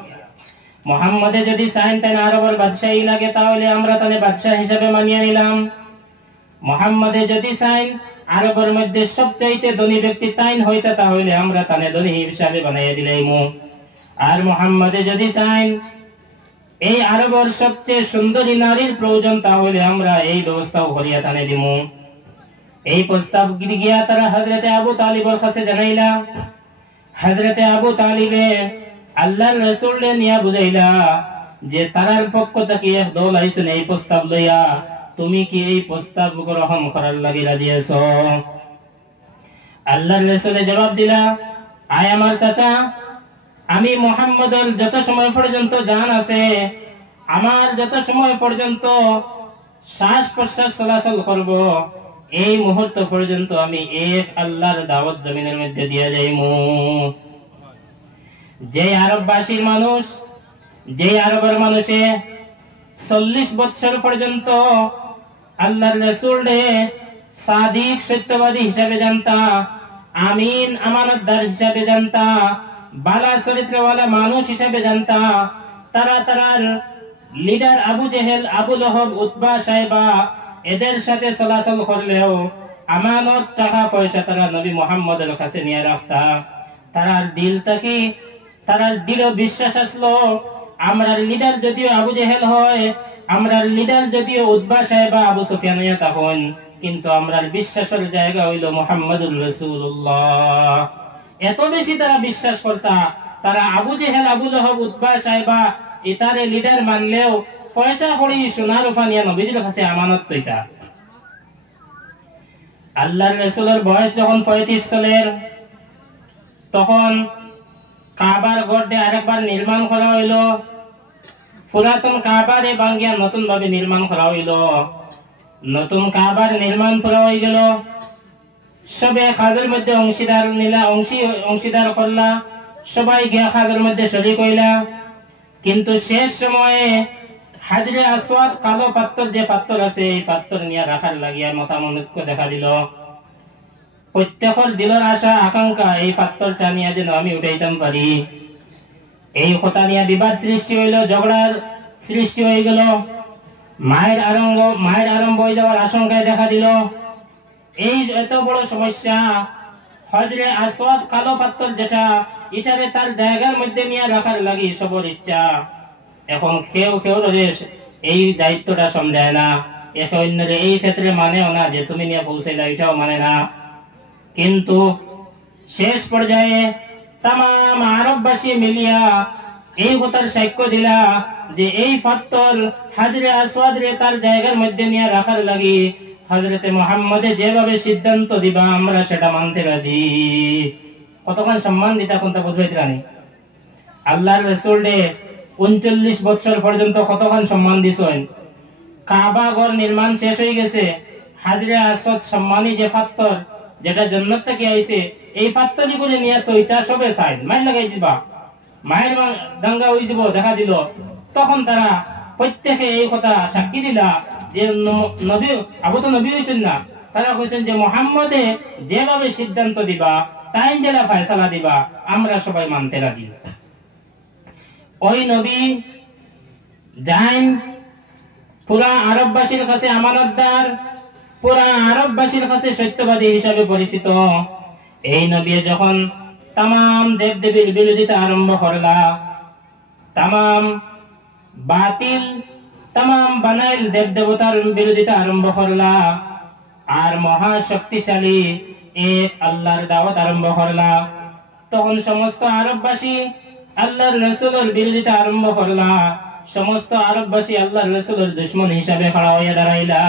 মোহাম্মদে যদি চাইন তাই আরবের বাদশাহী লাগে তাহলে আমরা তাহলে বাদশাহ হিসেবে মানিয়ে নিলাম। মোহাম্মদে যদি চাইন আরবের মধ্যে সবচাইতে ধনী ব্যক্তি তাইন হইতে তাহলে আমরা তানে ধনী হিসাবে বানিয়ে দিলাম। আর মোহাম্মদে যদি চাইন এই আরবের সবচেয়ে সুন্দরী নারীর প্রয়োজন তাহলে আমরা এই ব্যবস্থাও করিয়া তানে দিব। এই প্রস্তাব গিয়া তারা হযরতে আবু তালিবের কাছে জানাইলা। হযরতে আবু তালিবে আল্লাহর রাসূলকে নিয়া বুঝাইলা যে তারার পক্ষ থেকে এক দল আইছেন এই প্রস্তাব লইয়া, তুমি কি এই প্রস্তাব গ্রহণ করার লাগি রাজি আছো? আল্লাহর রাসূলে জবাব দিলা, আয় আমার চাচা, আমি মুহাম্মদের যত সময় পর্যন্ত জান আছে, আমার যত সময় পর্যন্ত শ্বাস প্রশ্বাস চলাচল করব, এই মুহূর্ত পর্যন্ত আমি এক আল্লাহর দাওয়াত জমিনের মধ্যে দিয়ে যাইমু। যে আরববাসীর মানুষ, যে আরবের মানুষে 40 বছর পর্যন্ত আল্লাহর রাসূলকে সাদিক সত্যবাদী হিসাবে জানতা, আমিন আমানতদার হিসাবে জানতা, বালা চরিত্রওয়ালা মানুষ হিসাবে জানতা, তারার লিডার আবু জেহেল, আবু লহব, উতবা, সাইবা এদের সাথে চলাচল করলেও আমানত টাকা পয়সা তারা নবী মুহাম্মদের কাছে নিয়ে রাখতা। তারার দিল থেকে তারার দৃঢ় বিশ্বাস আসলো, আমরার লিডার যদিও আবু জেহেল হয়, আমরার লিডার যদিও উতবা সাহেবা আবু সুফিয়ান হইয়া তখন, কিন্তু আমরার বিশ্বাসের জায়গা হইল মুহাম্মদুর রাসূলুল্লাহ। এত বেশি তারা বিশ্বাস করতা, তারা আবু জেহেল, আবু লহব, উতবা সাহেবা ইতারে লিডার মানলেও পয়সা করি সোনা রূপা নিয়ে নবীজির কাছে আমানত তৈতা। আল্লাহর রাসূলের বয়স যখন 35 চলের, তখন কাবার গড়ে আরেকবার নির্মাণ করা হইল। পুরাতন কাবারে ভাঙ্গিয়া নতুন ভাবে নির্মাণ করা হইল। নতুন কাবার নির্মাণ করা হয়ে গেল। সবে কাজের মধ্যে অংশীদার নিলা, অংশীদার করলা, সবাই গিয়া কাজের মধ্যে শরীক হইলা। কিন্তু শেষ সময়ে হাজরে আসওয়াদ কালো পাত্র, যে পাত্র আছে এই পাত্র নিয়ে রাখার লাগিয়া মতামত দেখা দিল। প্রত্যেকের দিলের আশা আকাঙ্ক্ষা এই পাত্রটা নিয়ে যেন আমি উঠাইতাম পারি। এই কথা নিয়ে বিবাদ সৃষ্টি হইল, ঝগড়ার সৃষ্টি হয়ে গেল। মায়ের আরম্ভ হয়ে যাওয়ার আশঙ্কায় দেখা দিল। এই এত বড় সমস্যা, হজরে আসওয়াদ কালো পাত্র যেটা, এটারে তার জায়গার মধ্যে নিয়ে রাখার লাগি সবর ইচ্ছা। এখন কেউ এই দায়িত্বটা সমঝায় না, একে অন্যরে এই ক্ষেত্রে মানেও না যে তুমি নিয়ে পৌঁছাইলা, এটাও মানে না। কিন্তু শেষ পর্যায়ে তাম আরববাসী মিলিয়া এই কথার সাক্ষ্য দিলা যে এই পাত্র হাজরে আসওয়াদরে তার জায়গার মধ্যে নিয়ে রাখার লাগি হযরতে মুহাম্মদে যেভাবে সিদ্ধান্ত দিবা আমরা সেটা মানতে রাজি। কতক্ষণ সম্মান দিতা কোনটা বুঝবাইতে রানি। আল্লাহর রাসূলকে 39 বছর পর্যন্ত কতক্ষণ সম্মান দিছেন। কাবা ঘর নির্মাণ শেষ হয়ে গেছে, হাজরে আসওয়াদ সম্মানী যে পাত্র যেটা জান্নাত থেকে আইছে, এই পাত্রটি বলে নিয়ে তো এটা সবে চাই মাইর লাগাই দিবা, মায়ের দাঙ্গা হয়ে যাব দেখা দিল। তখন তারা প্রত্যেকে এই কথা সাক্ষী দিলা যে নবী, আবু তো নবী হয়েছেন না, তারা কইছেন যে মুহাম্মদে যেভাবে সিদ্ধান্ত দিবা, তাই যেটা ফয়সালা দিবা আমরা সবাই মানতে রাজি। ওই নবী যাইন পুরা আরববাসীর কাছে আমানতদার, পুরা আরববাসীর কাছে সত্যবাদী হিসাবে পরিচিত। এই নবী যখন তাম দেবদেবীর বিরোধিতা আরম্ভ করলা, তাম বাতিল, তাম বানাইল দেবদেবতার বিরোধিতা আরম্ভ করলা, আর মহাশক্তিশালী এক আল্লাহর দাওয়াত আরম্ভ করলা, তখন সমস্ত আরববাসী আল্লাহর রাসূলের বিরোধিতা আরম্ভ করলা। সমস্ত আরববাসী আল্লাহর রাসূলের দুশমন হিসাবে খাড়া হইয়া দাঁড়াইলা।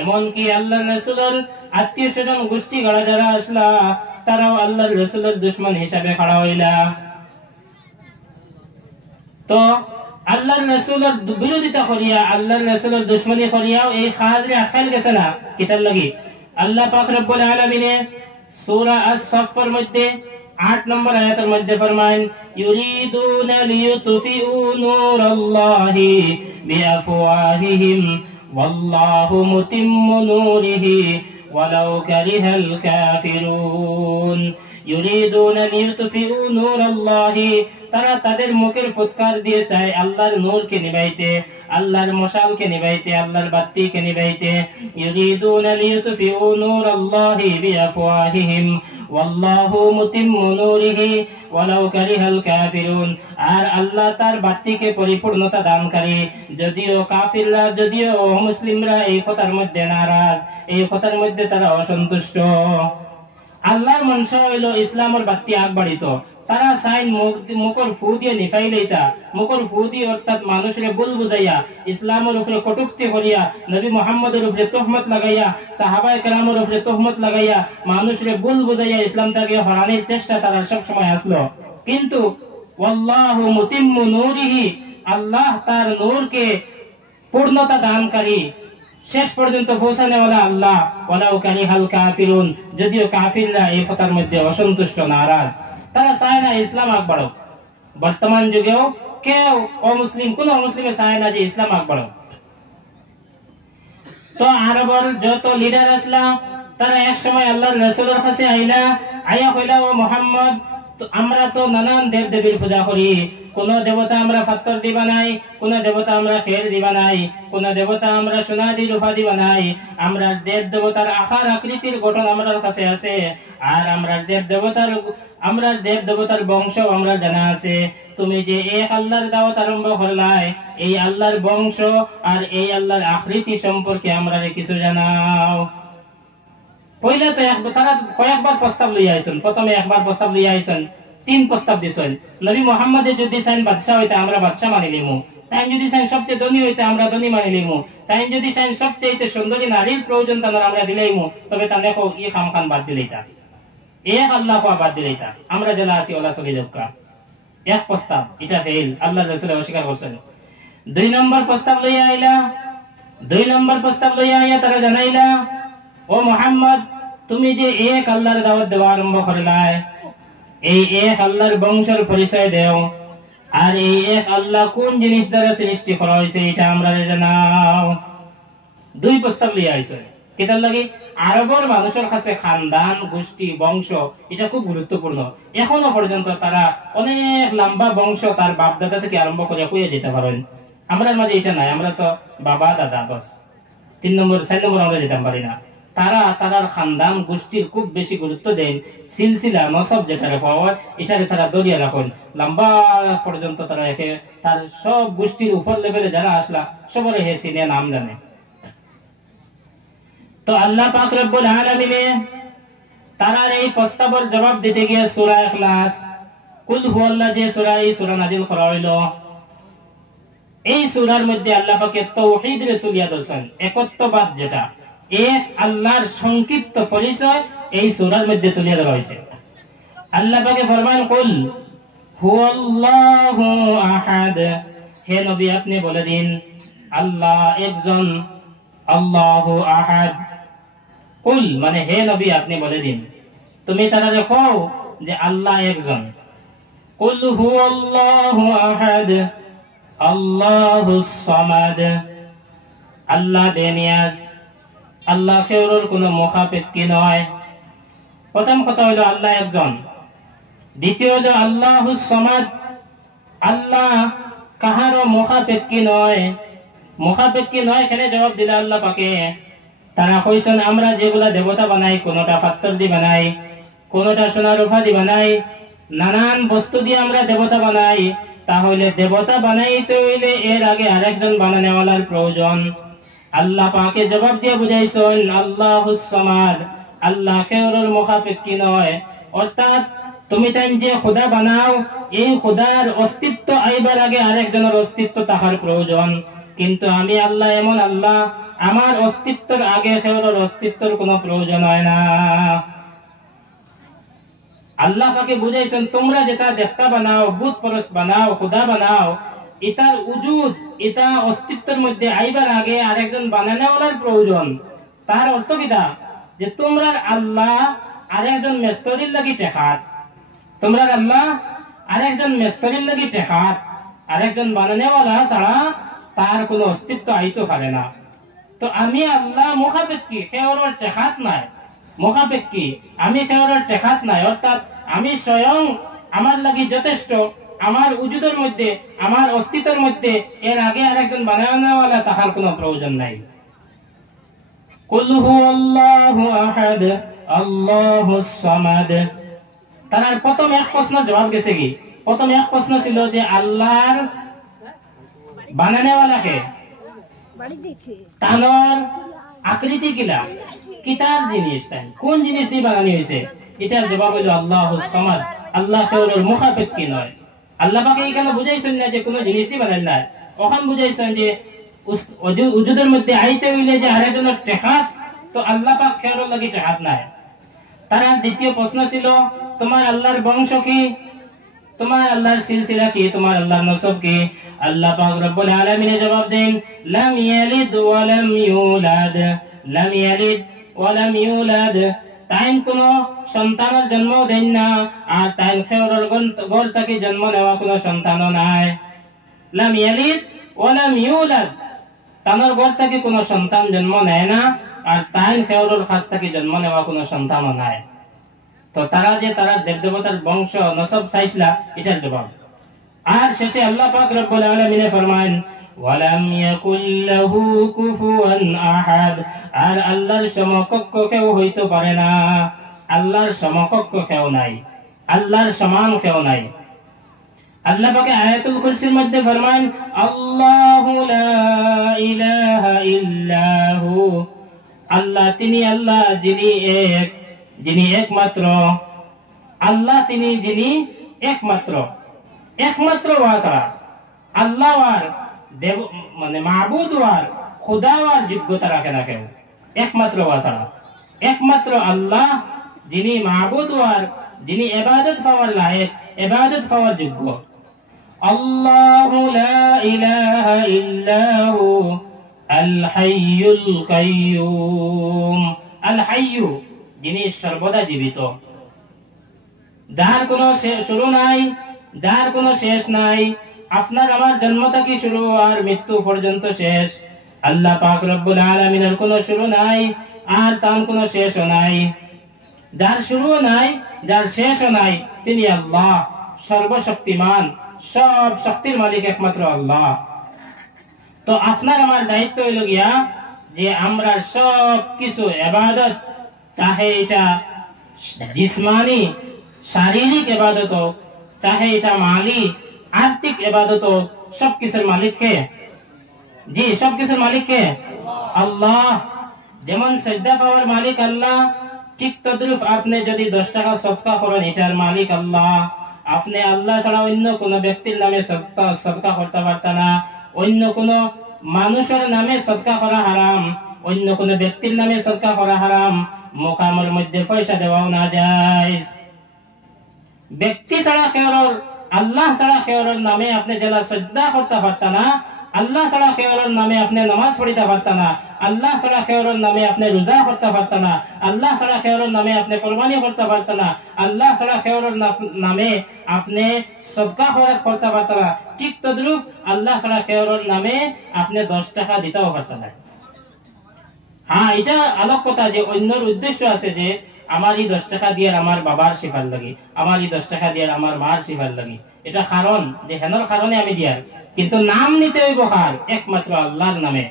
এমনকি আল্লাহর রাসূলের আত্মীয় স্বজন গোষ্ঠী গাড়া যারা আসলা, তারাও আল্লাহর রাসূলের দুশমন হিসাবে খাড়া হইলা। তো আল্লাহর রাসূলের বিরোধিতা করিয়া, আল্লাহর রাসূলের দুশমনী করিয়াও এই খাজরে আকাল গেছে না কিতার লাগি। আল্লাহ পাক রব্বুল আলামিনে সূরা আস-সাফফের মধ্যে 8 নম্বর আয়াতের মধ্যে ফরমায়েন, ইউরিদুনা লিইউতফিউ নূরাল্লাহি বিআফওয়াহিহিম ওয়াল্লাহু মুতিম্মু নূরিহি ولو كره الكافرون يريدون ليطفئوا نور الله তারা তাদের মুখের ফুৎকার দিয়ে চায় আল্লাহর নূরকে নিভাইতে, আল্লাহর মশালকে নিভাইতে, আল্লাহর বাতিকে নিভাইতে। ইউরিদুনা লিয়ুতফিউ নূরাল্লাহি বিআফওয়াহিহিম ওয়াল্লাহু মুতিম্মু নূরিহি ওয়ালাউ কারিহাল কাফিরুন। আর আল্লাহ তার বাতিকে পরিপূর্ণতা দানকারী, যদিও কাফিররা, যদিও মুসলিমরা এই কথার মধ্যে নারাজ, এই কথার মধ্যে তারা অসন্তুষ্ট। আল্লাহর মনসা হইল ইসলামের বাতি আগবাড়িত। তারা চাই মুখর ফু দিয়ে নিফাইলেইতা, মুখর ফু দিয়ে অর্থাৎ মানুষের ভুল বুঝাইয়া, ইসলামের উপরে কটূক্তি করিয়া, নবী মুহাম্মদের উপরে তহমত লাগাইয়া, সাহাবায়ে কেরামের উপরে তহমত লাগাইয়া, মানুষের ভুল বুঝাইয়া ইসলামটাকে হরানোর চেষ্টা তারা সব সময় আসলো। কিন্তু ওয়াল্লাহু মুতিম্মু নূরিহি, আল্লাহ তার নূরকে পূর্ণতা দানকারী, শেষ পর্যন্ত পৌঁছানেওয়ালা আল্লাহ। ওয়ালাউ কারিহাল কাফিরুন, যদিও কাফিররা এই কথার মধ্যে অসন্তুষ্ট, নারাজ, তারা চায় না ইসলাম আগবাড়ুক। বর্তমান যুগেও কেউ অমুসলিম, কোন অমুসলিমে চায় না যে ইসলাম আগবাড়ুক। তো আরবের যত লিডার আসলা, তারা এক সময় আল্লাহর রাসূলের কাছে আইলা, আয়া কইলা, ও মুহাম্মদ, আমরা তো নানান দেব দেবীর পূজা করি, কোন দেবতা আমরা পাথর দিবা নাই, কোন দেবতা আমরা খের দিবা নাই, কোন দেবতা আমরা সোনা দি রূপা দিবা নাই। আমরা দেব দেবতার আকার আকৃতির গঠন আমাদের কাছে আছে, আর আমরা দেব দেবতার বংশ আমরা জানা আছে। তুমি যে এক আল্লাহর দাওয়াত আরম্ভ করলাই, এই আল্লাহর বংশ আর এই আল্লাহর আকৃতি সম্পর্কে আমরা কিছু জানাও। পয়লা তো তারা কয়েকবার প্রস্তাব লইয়া আইছেন। প্রথমে একবার প্রস্তাব লইয়া আইছেন, 3 প্রস্তাব দিছেন। নবী মুহাম্মদের যদি চাইন বাদশাহ হইতে আমরা বাদশাহ মানি লিমু, তাই যদি চাইন সবচেয়ে ধনী হইতে আমরা ধনী মানি লিমু, তাই যদি চাইন সবচেয়ে সুন্দরী নারীর প্রয়োজন তাদের আমরা দিলাইমু, তবে তাহলে ই খাম খান বাদ দিলেইতা, এক আল্লাহ বাদ দিলেইতা, আমরা যারা আছি ওলা চলে যাবকা। এক প্রস্তাব, এটা ফেল, আল্লাহ রাসূল অস্বীকার করছেন। 2 নম্বর প্রস্তাব লইয়া আইলা, 2 নম্বর প্রস্তাব লইয়া আইয়া তারা জানাইলা, ও মুহাম্মদ, তুমি যে এক আল্লাহর দাওয়াত দেওয়া আরম্ভ করলাই, এই এক আল্লাহর বংশের পরিচয় দেও, আর এই এক আল্লাহ কোন জিনিস দ্বারা সৃষ্টি করা হয়েছে এটা আমরা জানাও। 2 প্রস্তাব লইয়া আইছে। কেটার লাগি? আরবের মানুষের কাছে খানদান, গোষ্ঠী, বংশ এটা খুব গুরুত্বপূর্ণ। এখনো পর্যন্ত তারা অনেক লম্বা বংশ তার বাপ দাদা থেকে আরম্ভ করে কইয়া যেতে পারেন। আমরা মাঝে এটা নাই, আমরা তো বাবা দাদা বাস, 3 নম্বর 4 নম্বর আমরা যেতে পারি না। তারা তার খানদান গোষ্ঠীর খুব বেশি গুরুত্ব দেন, সিলসিলা নসব যেটারে পাওয়া এটারে তারা দরিয়া রাখেন, লম্বা পর্যন্ত তারা একে তার সব গোষ্ঠীর উপর লেভেলে যারা আসলা সবরে হে সিনে নাম জানে। তো আল্লাহ পাক রব্বুল আলামিনে তারার এই প্রস্তাবের জবাব দিতে গিয়ে সূরা ইখলাস, কুল হুয়াল্লাহ যে সূরা, এই সূরা নাযিল করা হইলো, এই সূরার মধ্যে আল্লাহ পাকে তাওহীদের তুলিয়া ধরছেন, একত্ববাদ যেটা, এক আল্লাহর সংক্ষিপ্ত পরিচয় এই সূরার মধ্যে তুলিয়া ধরা হয়েছে। আল্লাহ পাকে ফরমান, কুল হুয়াল্লাহু আহাদ, হে নবী আপনি বলে দিন আল্লাহ একজন, আল্লাহু আহাদ। কুল মানে হে নবী আপনি বলে দিন, তুমি তারা দেখো যে আল্লাহ একজন। কুল হুয়াল্লাহু আহাদ আল্লাহুস সামাদ, আল্লাহ বেনিয়াজ, আল্লাহ কেউর কোন মুখাপেক্ষী নয়। প্রথম কথা হলো আল্লাহ একজন। দ্বিতীয় হলো আল্লাহুস সামাদ, আল্লাহ কাহারও মুখাপেক্ষী নয়। মুখাপেক্ষী নয় এখানে জবাব দিলে আল্লাহ পাকে, তারা কইছেন আমরা যেগুলা দেবতা বানাই, কোনটা পাথর দিয়ে বানাই, কোনটা সোনা রূপা দিয়ে বানাই, নানান বস্তু দিয়ে আমরা দেবতা বানাই, তাহলে দেবতা বানাইতে হইলে এর আগে আরেকজন বানানোওয়ালার প্রয়োজন। আল্লাহ পাকে জবাব দিয়ে বুঝাইছেন আল্লাহুস সামাদ, আল্লাহ কেউর মুখাপেক্ষী নয়। অর্থাৎ তুমি তাই যে খোদা বানাও, এই খোদার অস্তিত্ব আইবার আগে আরেকজনের অস্তিত্ব তাহার প্রয়োজন। কিন্তু আমি আল্লাহ এমন আল্লাহ, আমার অস্তিত্বের আগে কেউর অস্তিত্বের কোনো প্রয়োজন হয় না। আল্লাহ পাকে বুঝাইছেন তোমরা যেটা দেবতা বানাও, বুত পরশ বানাও, খোদা বানাও, এটার উজুদ, এটা অস্তিত্বের মধ্যে আইবার আগে আরেকজন বানানোওয়ালার প্রয়োজন। তার অর্থ কিটা? যে তোমরা আল্লাহ আরেকজন মেস্তরির লাগি টেকাত, তোমরা আল্লাহ আরেকজন মেস্তরির লাগি টেকাত, আরেকজন বানানোওয়ালা ছাড়া তার কোনো অস্তিত্ব আইতে পারে না। তো আমি আল্লাহ মুখাপেক্ষী, কেউর টেকাত নাই, মুখাপেক্ষী আমি কেউর টেকাত নাই, অর্থাৎ আমি স্বয়ং আমার লাগি যথেষ্ট, আমার উজুদের মধ্যে, আমার অস্তিত্বের মধ্যে এর আগে আরেকজন বানানোওয়ালা তাহার কোনো প্রয়োজন নাই। কুল হুয়াল্লাহু আহাদ আল্লাহুস সামাদ। তার প্রথম এক প্রশ্ন জবাব গেছে কি? প্রথম এক প্রশ্ন ছিল যে আল্লাহর বানানোওয়ালাকে, তানোর আকৃতি কিলা, কিতার জিনিস, তাই কোন জিনিস দিয়ে বানানো হয়েছে? এটার জবাব হইল আল্লাহুস সামাদ, আল্লাহ কেউর মুখাপেক্ষী নয়। আল্লাহ পাকে এখানে বুঝাইছেন না যে কোন জিনিস দিয়ে বানান না, ওখান বুঝাইছেন যে উজুদের মধ্যে আইতে হইলে যে আরেকজনের টেকাত, তো আল্লাহ পাক কেউর লাগি টেকাত নাই। তার দ্বিতীয় প্রশ্ন ছিল তোমার আল্লাহর বংশ কি, তোমার আল্লাহর সিলসিলা কি, তোমার আল্লাহর নসব কি? আল্লাহ পাক রব্বুল আলামিন জবাব দেন লাম ইয়ালিদ ওয়া লাম ইউলাদ, লাম ইয়ালিদ ওয়া লাম ইউলাদ, তাইন কোন সন্তানের জন্ম দেন না, আর তাইন খেওরের গল থেকে জন্ম নেওয়া কোন সন্তানও নাই। লাম ইয়ালিদ ওয়া লাম ইউলাদ, তানোর গল থেকে কোন সন্তান জন্ম নেয় না, আর তাইন খেওরের কাছ থেকে জন্ম নেওয়া কোন সন্তানও নাই। তো তারা যে তারা দেবদেবতার বংশ নসব চাইছিলা, এটার জবাব। আর শেষে আল্লাহ পাক রব্বুল আলামিন ফরমান ওয়ালাম ইয়াকুল লাহু কুফুয়ান আহাদ, আর আল্লাহর সমকক্ষ কেউ হইতে পারে না, আল্লাহর সমকক্ষ কেউ নাই, আল্লাহর সমান কেউ নাই। আল্লাহ পাকে আয়াতুল কুরসির মধ্যে ফরমান আল্লাহু লা ইলাহা ইল্লাহু, আল্লাহ তিনি আল্লাহ যিনি এক, যিনি একমাত্র, আল্লাহ তিনি যিনি একমাত্র, একমাত্র ওয়া ছাড়া আল্লাহ আর দেব মানে মাহবুদ আর খুদা আর যোগ্যতা রাখে না কেউ, একমাত্র ওয়া ছাড়া। একমাত্র আল্লাহ যিনি মাহবুদ আর যিনি ইবাদত পাওয়ার লায়েক, ইবাদত পাওয়ার যোগ্য। আল্লাহু লা ইলাহা ইল্লাহু আল হাইয়ুল কাইয়্যুম, আল হাইয়্যু যিনি সর্বদা জীবিত, যার কোনো শুরু নাই, যার কোনো শেষ নাই। আপনার আমার জন্ম থেকে শুরু আর মৃত্যু পর্যন্ত শেষ। আল্লাহ পাক রব্বুল আলামিনের কোনো শুরু নাই, আর তার কোনো শেষও নাই। যার শুরুও নাই, যার শেষও নাই, তিনি আল্লাহ সর্বশক্তিমান, সব শক্তির মালিক একমাত্র আল্লাহ। তো আপনার আমার দায়িত্ব হইল গিয়া যে আমরা সব কিছু ইবাদত, চাহে এটা জিসমানি শারীরিক ইবাদত হোক, চাহে এটা মালি আর্থিক ইবাদত হোক, সব কিছুর মালিক কে? জি, সব কিছুর মালিক কে? আল্লাহ। যেমন সিজদা পাওয়ার মালিক আল্লাহ, ঠিক তদ্রূপ আপনি যদি 10 টাকা সদকা করেন, এটার মালিক আল্লাহ। আপনি আল্লাহ ছাড়া অন্য কোন ব্যক্তির নামে সদকা করতে পারতেন না, অন্য কোন মানুষের নামে সদকা করা হারাম, অন্য কোন ব্যক্তির নামে সদকা করা হারাম, মোকামের মধ্যে পয়সা দেওয়াও না যায়। ব্যক্তি ছাড়া কেউর, আল্লাহ ছাড়া কেউর নামে আপনি যারা শ্রদ্ধা করতে পারতেন না, আল্লাহ ছাড়া কেউর নামে আপনি নামাজ পড়িতে পারতেন না, আল্লাহ ছাড়া কেউর নামে আপনি রোজা করতে পারতেন না, আল্লাহ ছাড়া কেউর নামে আপনি কোরবানি করতে পারতেন না, আল্লাহ ছাড়া কেউর নামে আপনি সদকা করতে পারতেন না। ঠিক তদ্রূপ আল্লাহ ছাড়া কেউর নামে আপনি 10 টাকা দিতেও পারতেন না। হ্যাঁ, এটা আলোক কথা যে অন্যর উদ্দেশ্য আছে যে আমার এই 10 টাকা দিয়ে আমার বাবার শিফার লাগি, আমার এই 10 টাকা দিয়ে আমার মার শিফার লাগি, এটা কারণ যে হেনর কারণে আমি দিয়ার। কিন্তু নাম নিতে হইব কার? একমাত্র আল্লাহর নামে।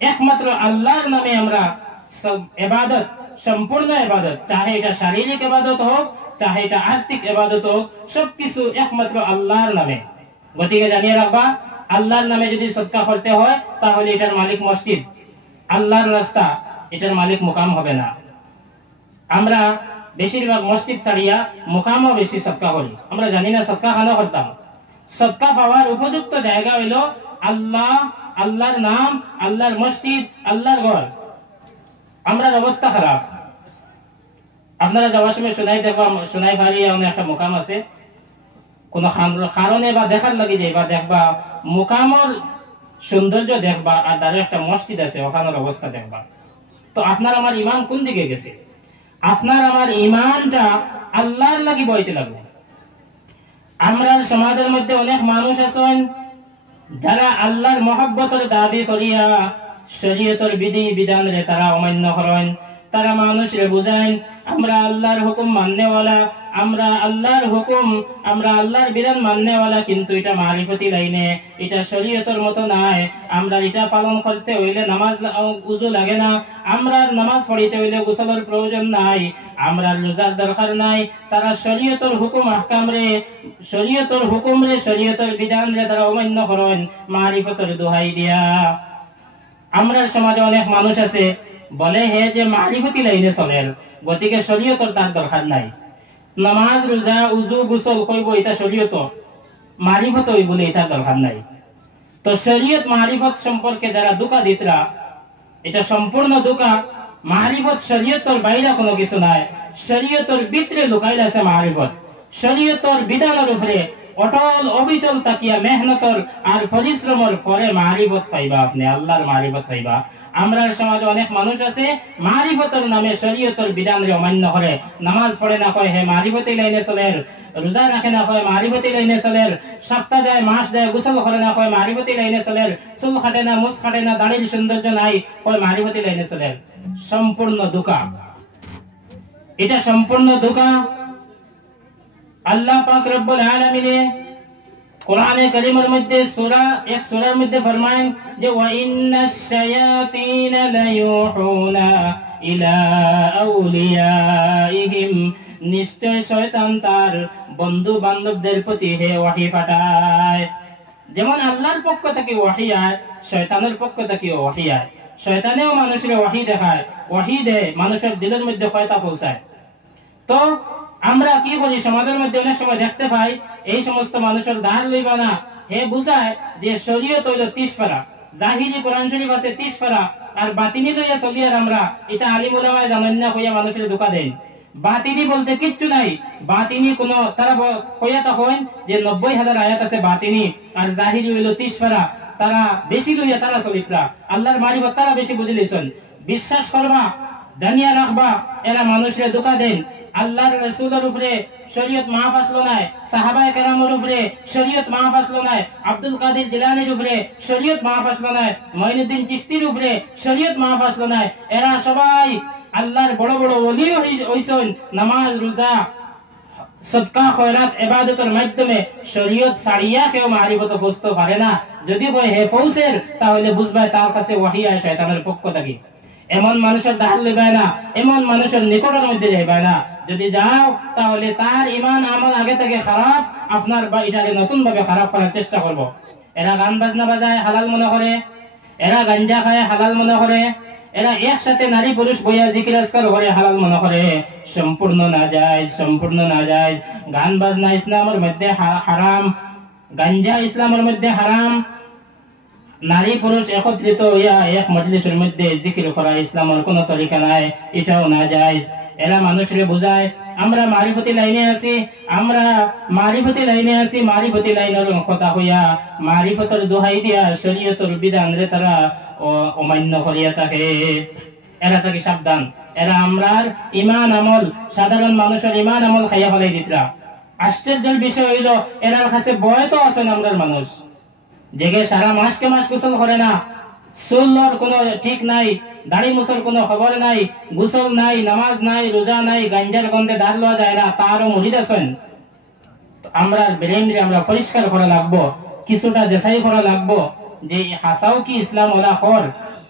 একমাত্র আল্লাহর নামে আমরা ইবাদত, সম্পূর্ণ ইবাদত, চাহে এটা শারীরিক ইবাদত হোক, চাহে এটা আর্থিক ইবাদত হোক, সবকিছু একমাত্র আল্লাহর নামে। গতিকে জানিয়ে রাখবা, আল্লাহর নামে যদি সদকা করতে হয় তাহলে এটার মালিক মসজিদ, আল্লাহর রাস্তা, এটার মালিক মুকাম হবে না। আমরা বেশিরভাগ মসজিদ ছাড়িয়া মুকামও বেশি সদকা করি। আমরা জানি না সদকা কেন করতাম। সদকা পাওয়ার উপযুক্ত জায়গা হইল আল্লাহ, আল্লাহর নাম, আল্লাহর মসজিদ, আল্লাহর ঘর। আমরা অবস্থা খারাপ। আপনারা যাওয়ার সময় সোনাই ভারিয়া একটা মুকাম আছে, কোন কারণে বা দেখার লাগে যে বা দেখবা মুকামর সৌন্দর্য দেখবা, আর তার একটা মসজিদ আছে, ওখানের অবস্থা দেখবা। তো আপনার আমার ইমান কোন দিকে গেছে? আপনার আমার ইমানটা আল্লাহর লাগি বইতে লাগবে। আমরা সমাজের মধ্যে অনেক মানুষ আছেন যারা আল্লাহর মহব্বতের দাবি করিয়া শরীয়তের বিধি বিধান রে তারা অমান্য করেন। তারা মানুষরে বুঝায় আমরা আল্লাহর হুকুম মাননেওয়ালা, আমরা আল্লাহর হুকুম, আমরা আল্লাহর বিধান মাননেওয়ালা, কিন্তু এটা মারিফতি লাইনে, এটা শরীয়তের মতো নাই। আমরা এটা পালন করতে হইলে নামাজ উজু লাগে না, আমরা নামাজ পড়িতে হইলে গোসলের প্রয়োজন নাই, আমরা রোজার দরকার নাই। তারা শরীয়তের হুকুম আহকাম রে, শরীয়তের হুকুম রে, শরীয়তের বিধান রে তারা অমান্য করেন মারিফতের দোহাই দিয়া। আমরা সমাজে অনেক মানুষ আছে বলে হে যে মারিফতি লাইনে চলেন, গতিকে শরীয়তের তার দরকার নাই। নামাজ রোজা উজু গোসল কইব এটা শরীয়ত, মারিফত হই বলে এটা দরকার নাই। তো শরীয়ত মারিফত সম্পর্কে যারা দুকা দিতরা, এটা সম্পূর্ণ দুকা। মারিফত শরীয়তের বাইরে কোনো কিছু নাই, শরীয়তের ভিতরে লুকাইল আছে মারিফত। শরীয়তের বিধানের উপরে অটল অবিচল তাকিয়া মেহনতর আর পরিশ্রমের পরে মারিফত পাইবা, আপনি আল্লাহর মারিফত পাইবা। আমরা সমাজে অনেক মানুষ আছে মারিফতের নামে শরীয়তের বিধানরে অমান্য করে, নামাজ পড়ে না কয় হে মারিফতি লাইনে চলের, রোজা রাখে না কয় মারিফতি লাইনে চলের, সপ্তাহ যায় মাস যায় গোসল করে না কয় মারিফতি লাইনে চলের, চুল কাটে না মুছ কাটে না, দাড়ির সৌন্দর্য নাই কয় মারিফতি লাইনে চলের। সম্পূর্ণ ধোঁকা, এটা সম্পূর্ণ ধোঁকা। আল্লাহ পাক রব্বুল আলামিন কোরআনে কারীমের মধ্যে এক সূরার মধ্যে ফরমায়েন যে ওয়া ইন্নাশ শায়াতিনা লায়ুহুনা ইলা আউলিয়াইহিম, নিশ্চয় শয়তান তার বন্ধু বান্ধবদের প্রতি হে ওহী পাঠায়। যেমন আল্লাহর পক্ষ থেকে ওহী আয়, শয়তানের পক্ষ থেকে ওহী আয়। শয়তানেও মানুষের ওহী দেখায়, ওহী দেয়, মানুষের দিলের মধ্যে কয়টা পৌঁছায়। তো আমরা কি করি সমাজের মধ্যে অনেক সময় দেখতে পাই এই সমস্ত মানুষের ধার লইবা না, হে বুঝায় যে শরীয়ত হইল 30 পারা, জাহিরি কোরআন শরীফ আছে 30 পারা, আর বাতিনি লইয়া চলিয়ার আমরা এটা আলিম উলামায়ে জানেন না কইয়া মানুষের ধোঁকা দেন। বাতিনি বলতে কিচ্ছু নাই, বাতিনি কোন তারা কইয়া তখন যে 90,000 আয়াত আছে বাতিনি, আর জাহিরি হইল 30 পারা, তারা বেশি লইয়া তারা চলিতরা, আল্লাহর মারিফত তারা বেশি বুঝিলেছেন। বিশ্বাস করবা, জানিয়া রাখবা, এরা মানুষের ধোঁকা দেন। আল্লাহর রাসূলের উপরে শরীয়ত মাহফ আসলো নাই, সাহাবায়ে কেরামের উপরে শরীয়ত মাহফ আসলো নাই, আব্দুল কাদের জিলানীর উপরে শরীয়ত মাহফ আসলো নাই, মঈনুদ্দিন চিশতির উপরে শরীয়ত মাহফ আসলো নাই। এরা সবাই আল্লাহর বড় বড় ওলি হইছেন, নামাজ রোজা সদকা খয়রাত ইবাদতের মাধ্যমে শরীয়ত ছাড়িয়া কেউ মারিফত বুঝতে পারে না। যদি কয় হে পৌঁছের, তাহলে বুঝবা তার কাছে ওহী আয় শয়তানের পক্ষ থেকে। এমন মানুষের দাঁড় লইবাই না, এমন মানুষের নিকটের মধ্যে যাইবাই না। যদি যাও তাহলে তার ইমান আমল আগে থেকে খারাপ, আপনার বা এটাকে নতুন ভাবে খারাপ করার চেষ্টা করব। এরা গান বাজনা বাজায় হালাল মনে করে, এরা গাঞ্জা খায় হালাল মনে করে, এরা একসাথে নারী পুরুষ বইয়া জিকির আজকার করে হালাল মনে করে। সম্পূর্ণ নাজায়েজ, সম্পূর্ণ নাজায়েজ। গান বাজনা ইসলামের মধ্যে হারাম, গাঞ্জা ইসলামের মধ্যে হারাম। নারী পুরুষ একত্রিত হইয়া এক মজলিসের মধ্যে জিকির করা ইসলামের কোন তরিকা নাই, এটাও নাজায়েজ। এরা মানুষরে বুঝায় আমরা মারিফতি লাইনে আছি, আমরা মারিফতি লাইনে আছি, মারিফতি লাইনের কথা হইয়া মারিফতের দোহাই দিয়া শরীয়তের বিধান রে তারা অমান্য করিয়া থাকে। এরা থেকে সাবধান, এরা আমরার ইমান আমল, সাধারণ মানুষের ইমান আমল খাইয়া ফেলাই দিতরা। আশ্চর্যের বিষয় হইল এরার কাছে বয় তো আছেন আমরার মানুষ, জেগে সারা মাসকে মাস গোসল করে না, চুলের কোনো ঠিক নাই, দাড়ি মুছার কোনো খবর নাই, গোসল নাই, নামাজ নাই, রোজা নাই, গাঞ্জার গন্ধে দাঁড় লওয়া যায় না, তারও মুরিদ আছেন। আমরা ব্রেন আমরা পরিষ্কার করা লাগবো, কিছুটা যাচাই করা লাগবো যে হাসাও কি ইসলাম ওলা খর,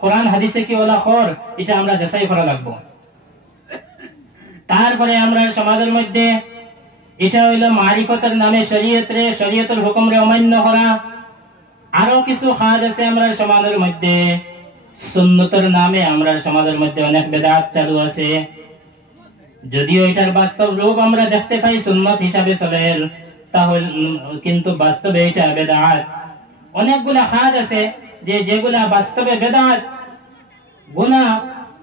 কোরআন হাদিসে কি ওলা খর, এটা আমরা যাচাই করা লাগবো। তারপরে আমরা সমাজের মধ্যে এটা হইল মারিফতের নামে শরীয়তরে, শরীয়তের হুকুমরে অমান্য করা। আরো কিছু কাজ আছে আমরা সমাজের মধ্যে। সুন্নতের নামে আমরা সমাজের মধ্যে অনেক বেদাত চালু আছে, যদিও এটার বাস্তব রূপ আমরা দেখতে পাই সুন্নত হিসাবে চলে, তাহলে কিন্তু বাস্তবে এটা বেদাত। অনেকগুলা কাজ আছে যেগুলা বাস্তবে বেদাত গুনাহ,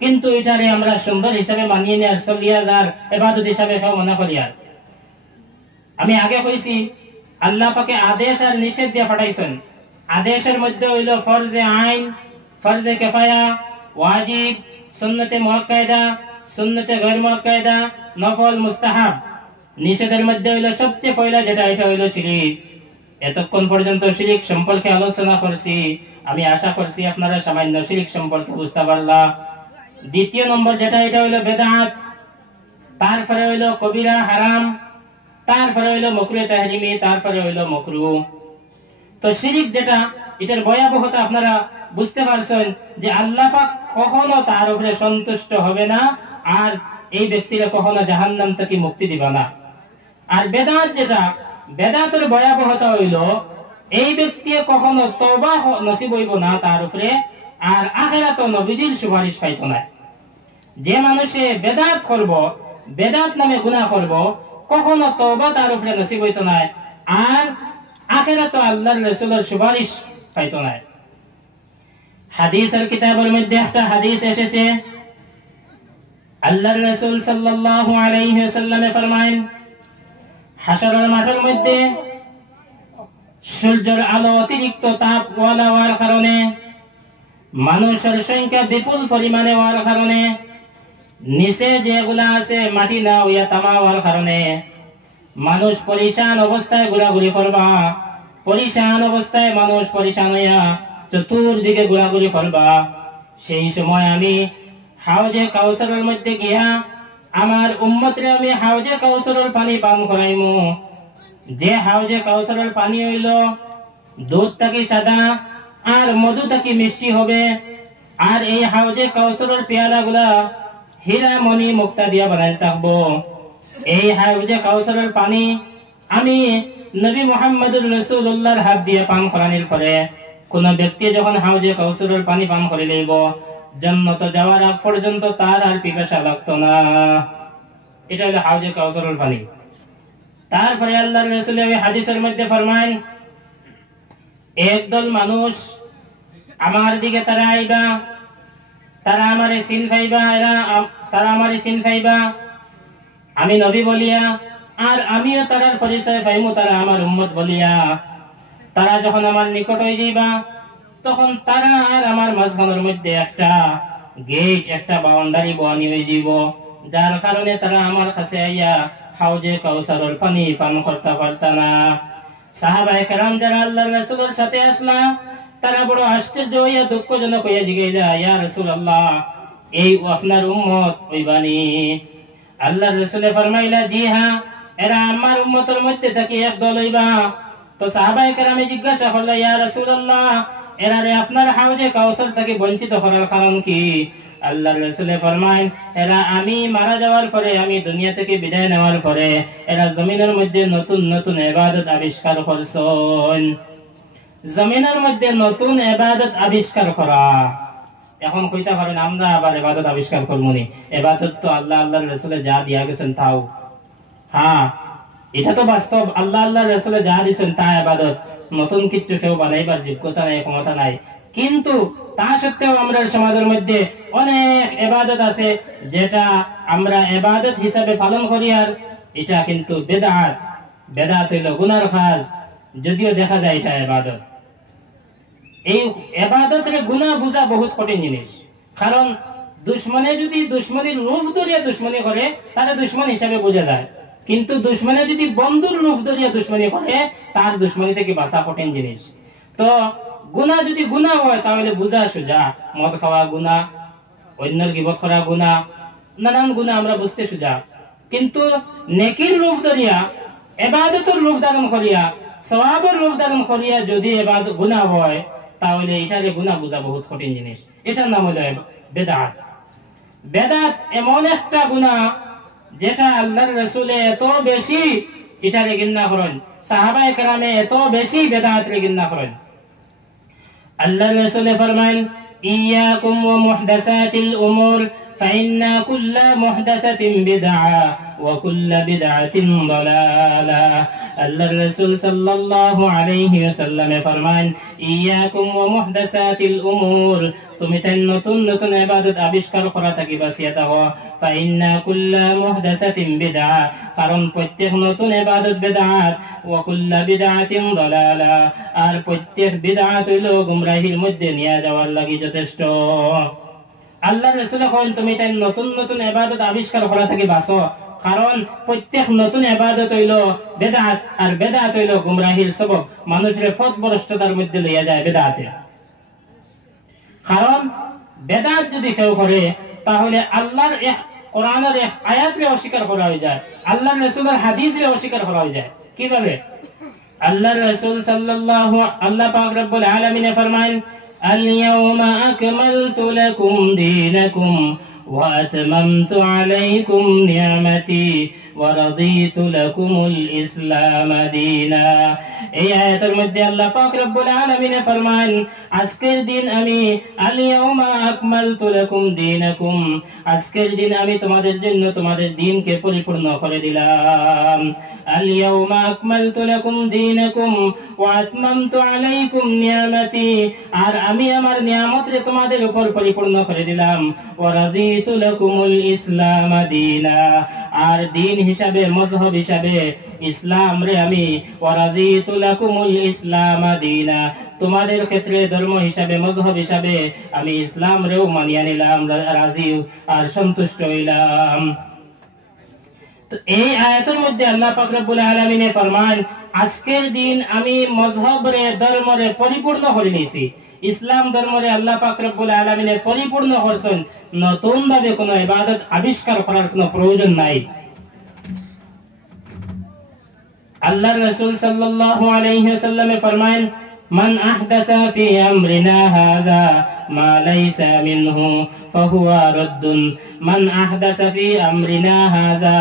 কিন্তু এটারে আমরা সুন্দর হিসাবে মানিয়ে নেওয়ার চলিয়া যার ইবাদত হিসাবে কেউ মনে করি। আর আমি আগে কইছি আল্লাহ পাকে আদেশ আর নিষেধ দিয়ে পাঠাইছেন। আদেশের মধ্যে হইল ফরজে আইন, ফরজে কিফায়া, ওয়াজিব, সুন্নতে মুআক্কাদা, সুন্নতে গैर মুআক্কাদা, নফল, মুস্তাহাব। নিষেধের মধ্যে হইল সবচেয়ে পয়লা যেটা, এটা হইল শিরক। এতক্ষণ পর্যন্ত শিরক সম্পর্কে আলোচনা করছি। আমি আশা করছি আপনারা সামান্য শিরক সম্পর্কে বুঝতে পারলাম। দ্বিতীয় নম্বর যেটা, এটা হইলো বেদাত, তারপরে হইলো কবিরা হারাম, তারপরে হইলো মাকরুহ তাহরিমি, তারপরে হইলো মাকরুহ। তো শিরক যেটা, এটার ভয়াবহতা আপনারা বুঝতে পারছেন যে আল্লাহ পাক কখনো তার উপরে সন্তুষ্ট হবে না, আর এই ব্যক্তিরা কখনো জাহান্নাম থেকে মুক্তি দিবে না। আর বেদাত যেটা, বেদাতের ভয়াবহতা হইল এই ব্যক্তি কখনো তওবা নসিব হইব না তার উপরে, আর আখিরাতে নবীজির সুপারিশ পাইত না। যে মানুষে বেদাত করব, বেদাত নামে গুনাহ করব, কখনো তওবা তার উপরে নসিব হইত না, আর আখিরাতে আল্লাহর রাসূলের সুপারিশ পাইত না। হাদিসের কিতাবের মধ্যে একটা হাদিস এসেছে, আল্লাহর রাসূল সাল্লাল্লাহু আলাইহি ওয়াসাল্লাম ফরমায়েন, হাশরের মাঠের মধ্যে সূর্যের আলো অতিরিক্ত তাপওয়ালা হওয়ার কারণে, মানুষের সংখ্যা বিপুল পরিমাণে হওয়ার কারণে, নিচে যেগুলা আছে মাটি না হইয়া তামা হওয়ার কারণে মানুষ পরিশান অবস্থায় ঘোরাঘুরি করবা, পরিশান অবস্থায় মানুষ পরিশান হইয়া চতুর্দিকে ঘোরাঘুরি করবা। সেই সময় আমি হাউজে কাউসারের মধ্যে গিয়া আমার উম্মতরে আমি হাউজে কাউসারের পানি পান করাইমু। যে হাউজে কাউসারের পানি হইল দুধ থাকি সাদা আর মধু থাকি মিষ্টি হবে, আর এই হাউজে কাউসারের পেয়ালা গুলা হীরা মণি মুক্তা দিয়া বানাইতে থাকবো। এই হাউজে কাউসারের পানি আমি নবী মুহাম্মদুর রাসূলুল্লাহর হাত দিয়ে পান করানোর পরে কোন ব্যক্তি যখন হাউজে কাউসারের পানি পান করে লইব, জান্নাত যাওয়ার আগ পর্যন্ত তার আর পিপাসা লাগতো না। এটা হলো হাউজে কাউসারের পানি। তারপরে আল্লাহর রাসূল এই হাদিসের মধ্যে ফরমান, একদল মানুষ আমার দিকে তারা আইবা, তারা আমারে চিন পাইবা, তারা আমারে চিন পাইবা আমি নবী বলিয়া, আর আমিও তারার পরিচয় পাইমু তারা আমার উম্মত বলিয়া। তারা যখন আমার নিকট হয়ে যাইবা, তখন তারা আর আমার মাঝখানের মধ্যে একটা গেট, একটা বাউন্ডারি বহানি হয়ে যাইব, যার কারণে তারা আমার কাছে আইয়া হাউজে কাউসারের পানি পান করতে পারত না। সাহাবায়ে কেরাম যারা আল্লাহর রাসূলের সাথে আসলা, তারা বড় আশ্চর্য হইয়া দুঃখজনক হইয়া জিগাইলা, ইয়া রাসূলুল্লাহ, এই আপনার উম্মত হইবানি? আল্লাহর রাসূলে ফরমাইলা, জি হ্যাঁ, এরা আমার উম্মতের মধ্যে থেকে এক দল হইবা। তো সাহাবায়ে কেরামে জিজ্ঞাসা করলা, ইয়া রাসূলুল্লাহ, এরারে আপনার হাউজে কাউসার থেকে বঞ্চিত করার কারণ কি? আল্লাহর রাসূলে ফরমায়, এরা আমি মারা যাওয়ার পরে, আমি দুনিয়া থেকে বিদায় নেওয়ার পরে এরা জমিনের মধ্যে নতুন নতুন ইবাদত আবিষ্কার করছেন। জমিনের মধ্যে নতুন ইবাদত আবিষ্কার করা, এখন কইতে পারেন আমরা আবার ইবাদত আবিষ্কার করবো নি? ইবাদত তো আল্লাহ আল্লাহর রাসূলে যা দিয়া গেছেন তাও, হ্যাঁ এটা তো বাস্তব, আল্লাহ আল্লাহর রাসূলে যা দিয়েছেন তা ইবাদত, নতুন কিছু কেউ বানাইবার যোগ্যতা নাই, ক্ষমতা নাই। কিন্তু তা সত্ত্বেও আমরা সমাজের মধ্যে অনেক ইবাদত আছে যেটা আমরা ইবাদত হিসাবে পালন করি, আর এটা কিন্তু বেদাত। বেদাত হইল গুনার কাজ, যদিও দেখা যায় এটা ইবাদত। এই ইবাদতের গুনাহ বুঝা বহুত কঠিন জিনিস, কারণ দুশ্মনে যদি দুশ্মনীর রূপ ধরিয়া দুশ্মনী করে তাহলে দুশ্মন হিসাবে বোঝা যায়, কিন্তু দুশ্মনে যদি বন্ধুর রূপ ধরিয়া দুশ্মনী করে তার দুশ্মনী থেকে বাঁচা কঠিন জিনিস। তো গুনাহ যদি গুনাহ হয় তাহলে বুঝা সোজা, মদ খাওয়া গুনাহ, অন্যের গীবত করা গুনাহ, নানান গুনাহ আমরা বুঝতে সোজা। কিন্তু নেকির রূপ ধরিয়া, ইবাদতের রূপ ধারণ করিয়া, সওয়াবের রূপ ধারণ করিয়া যদি ইবাদত গুনাহ হয় তাহলে এটাকে গুনাহ বুঝা বহুত কঠিন জিনিস। এটার নাম হলো বেদাত। বেদাত এমন একটা গুনাহ যেটা আল্লাহর রাসূলে এত বেশি এটারে ঘৃণা করেন, সাহাবায়ে কেরামে এত বেশি বেদাতরে ঘৃণা করেন। আল্লাহর রাসূলে ফরমান, ইয়াকুম ওয়া মুহদাসাতিল উমুর ফাইন্না কুল্লা মুহদাসাতিন বিদআ ওয়া কুল্লা বিদআতিন দালালা। আল্লাহর রাসূল সাল্লাল্লাহু আলাইহি ওয়াসাল্লাম ফরমান, ইয়াকুম ওয়া মুহদাসাতিল উমুর, তুমি তাই নতুন নতুন ইবাদত আবিষ্কার করা থাকি বাঁচিয়া থাকো। ফাইন্না কুল্লা মুহদাসাতিন বিদআ, কারণ প্রত্যেক নতুন ইবাদত বিদআত, ওয়া কুল্লা বিদআতিন দালালা, আর প্রত্যেক বিদআত হইল গুমরাহির মধ্যে নিয়ে যাওয়ার লাগি যথেষ্ট। আল্লাহর রাসূল কইন তুমি তাই নতুন নতুন ইবাদত আবিষ্কার করা থাকি বাঁচো, কারণ প্রত্যেক নতুন ইবাদত হইল বেদাত, আর বেদাত হইল গুমরাহির সবব, মানুষের পথভ্রষ্টতার মধ্যে লইয়া যায় বেদাতে। কারণ বেদাত যদি কেউ করে তাহলে আল্লাহর এক কোরআনের এক আয়াতকে অস্বীকার করা হয়ে যায়, আল্লাহর রাসূলের হাদিসকে অস্বীকার করা হয়ে যায়। কিভাবে? আল্লাহর রাসূল সাল্লাল্লাহু আল্লাহ পাক রব্বুল আলামিন ফরমান, আল-ইয়াওমা আকমালতু লাকুম দীনাকুম ওয়া আতমামতু আলাইকুম নি'মাতি ওয়া রাদিতু লাকুমুল ইসলাম দীনা। এই আয়াতের মধ্যে আল্লাহ পাক রব্বুল আলামিন ফরমান, আজকের দিন আমি আল-ইয়াওমা আকমালতু লাকুম দীনাকুম, আজকের দিন আমি তোমাদের জন্য তোমাদের দ্বীনকে পরিপূর্ণ করে দিলাম। আল-ইয়াওমা আকমালতু লাকুম দীনাকুম ওয়া আতমামতু আলাইকুম নি'মাতি, আর আমি আমার নিয়ামতকে তোমাদের উপর পরিপূর্ণ করে দিলাম। ওয়া রাদিতু লাকুমুল ইসলাম দীনা, আর দ্বীন হিসাবে মযহব হিসাবে ইসলাম রে আমি ওয়া রাদিতু লাকুমুল ইসলাম দীনা, তোমাদের ক্ষেত্রে ধর্ম হিসাবে মযহব হিসাবে আমি ইসলাম রেও মানিয়ে নিলাম, রাজি আর সন্তুষ্ট হইলাম। তো এই আয়াতের মধ্যে আল্লাহ পাক রব্বুল আলামিন ফরমান, আজকের দিন আমি মযহব রে ধর্ম রে পরিপূর্ণ করে নিয়েছি, ইসলাম ধর্ম রে আল্লাহ পাক রব্বুল আলামিন পরিপূর্ণ করছেন, নতুন ভাবে কোনো ইবাদত আবিষ্কার করার কোনো প্রয়োজন নাই। আল্লাহর রাসূল সাল্লাল্লাহু আলাইহি ওয়াসাল্লাম ফরমান, মান আহদাসা ফি আমরিনা হাযা মা লাইসা মিনহু ফাহুয়া রাদ্দুন, মান আহদাসা ফি আমরিনা হাযা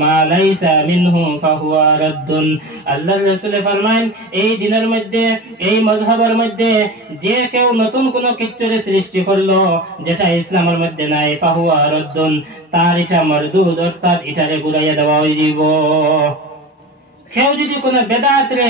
মা লাইসা মিনহু ফাহুয়া রাদ্দুন। আল্লাহর রাসূল ফরমান, এই দিনের মধ্যে এই মযহবের মধ্যে যে কেউ নতুন কোন কিছুর সৃষ্টি করলো যেটা ইসলামের মধ্যে নাই, ফাহুয়া রাদ্দুন, তার এটা মরদুদ, অর্থাৎ এটারে ঘুরাইয়া দেওয়া হইব। কেউ যদি কোন বেদাত রে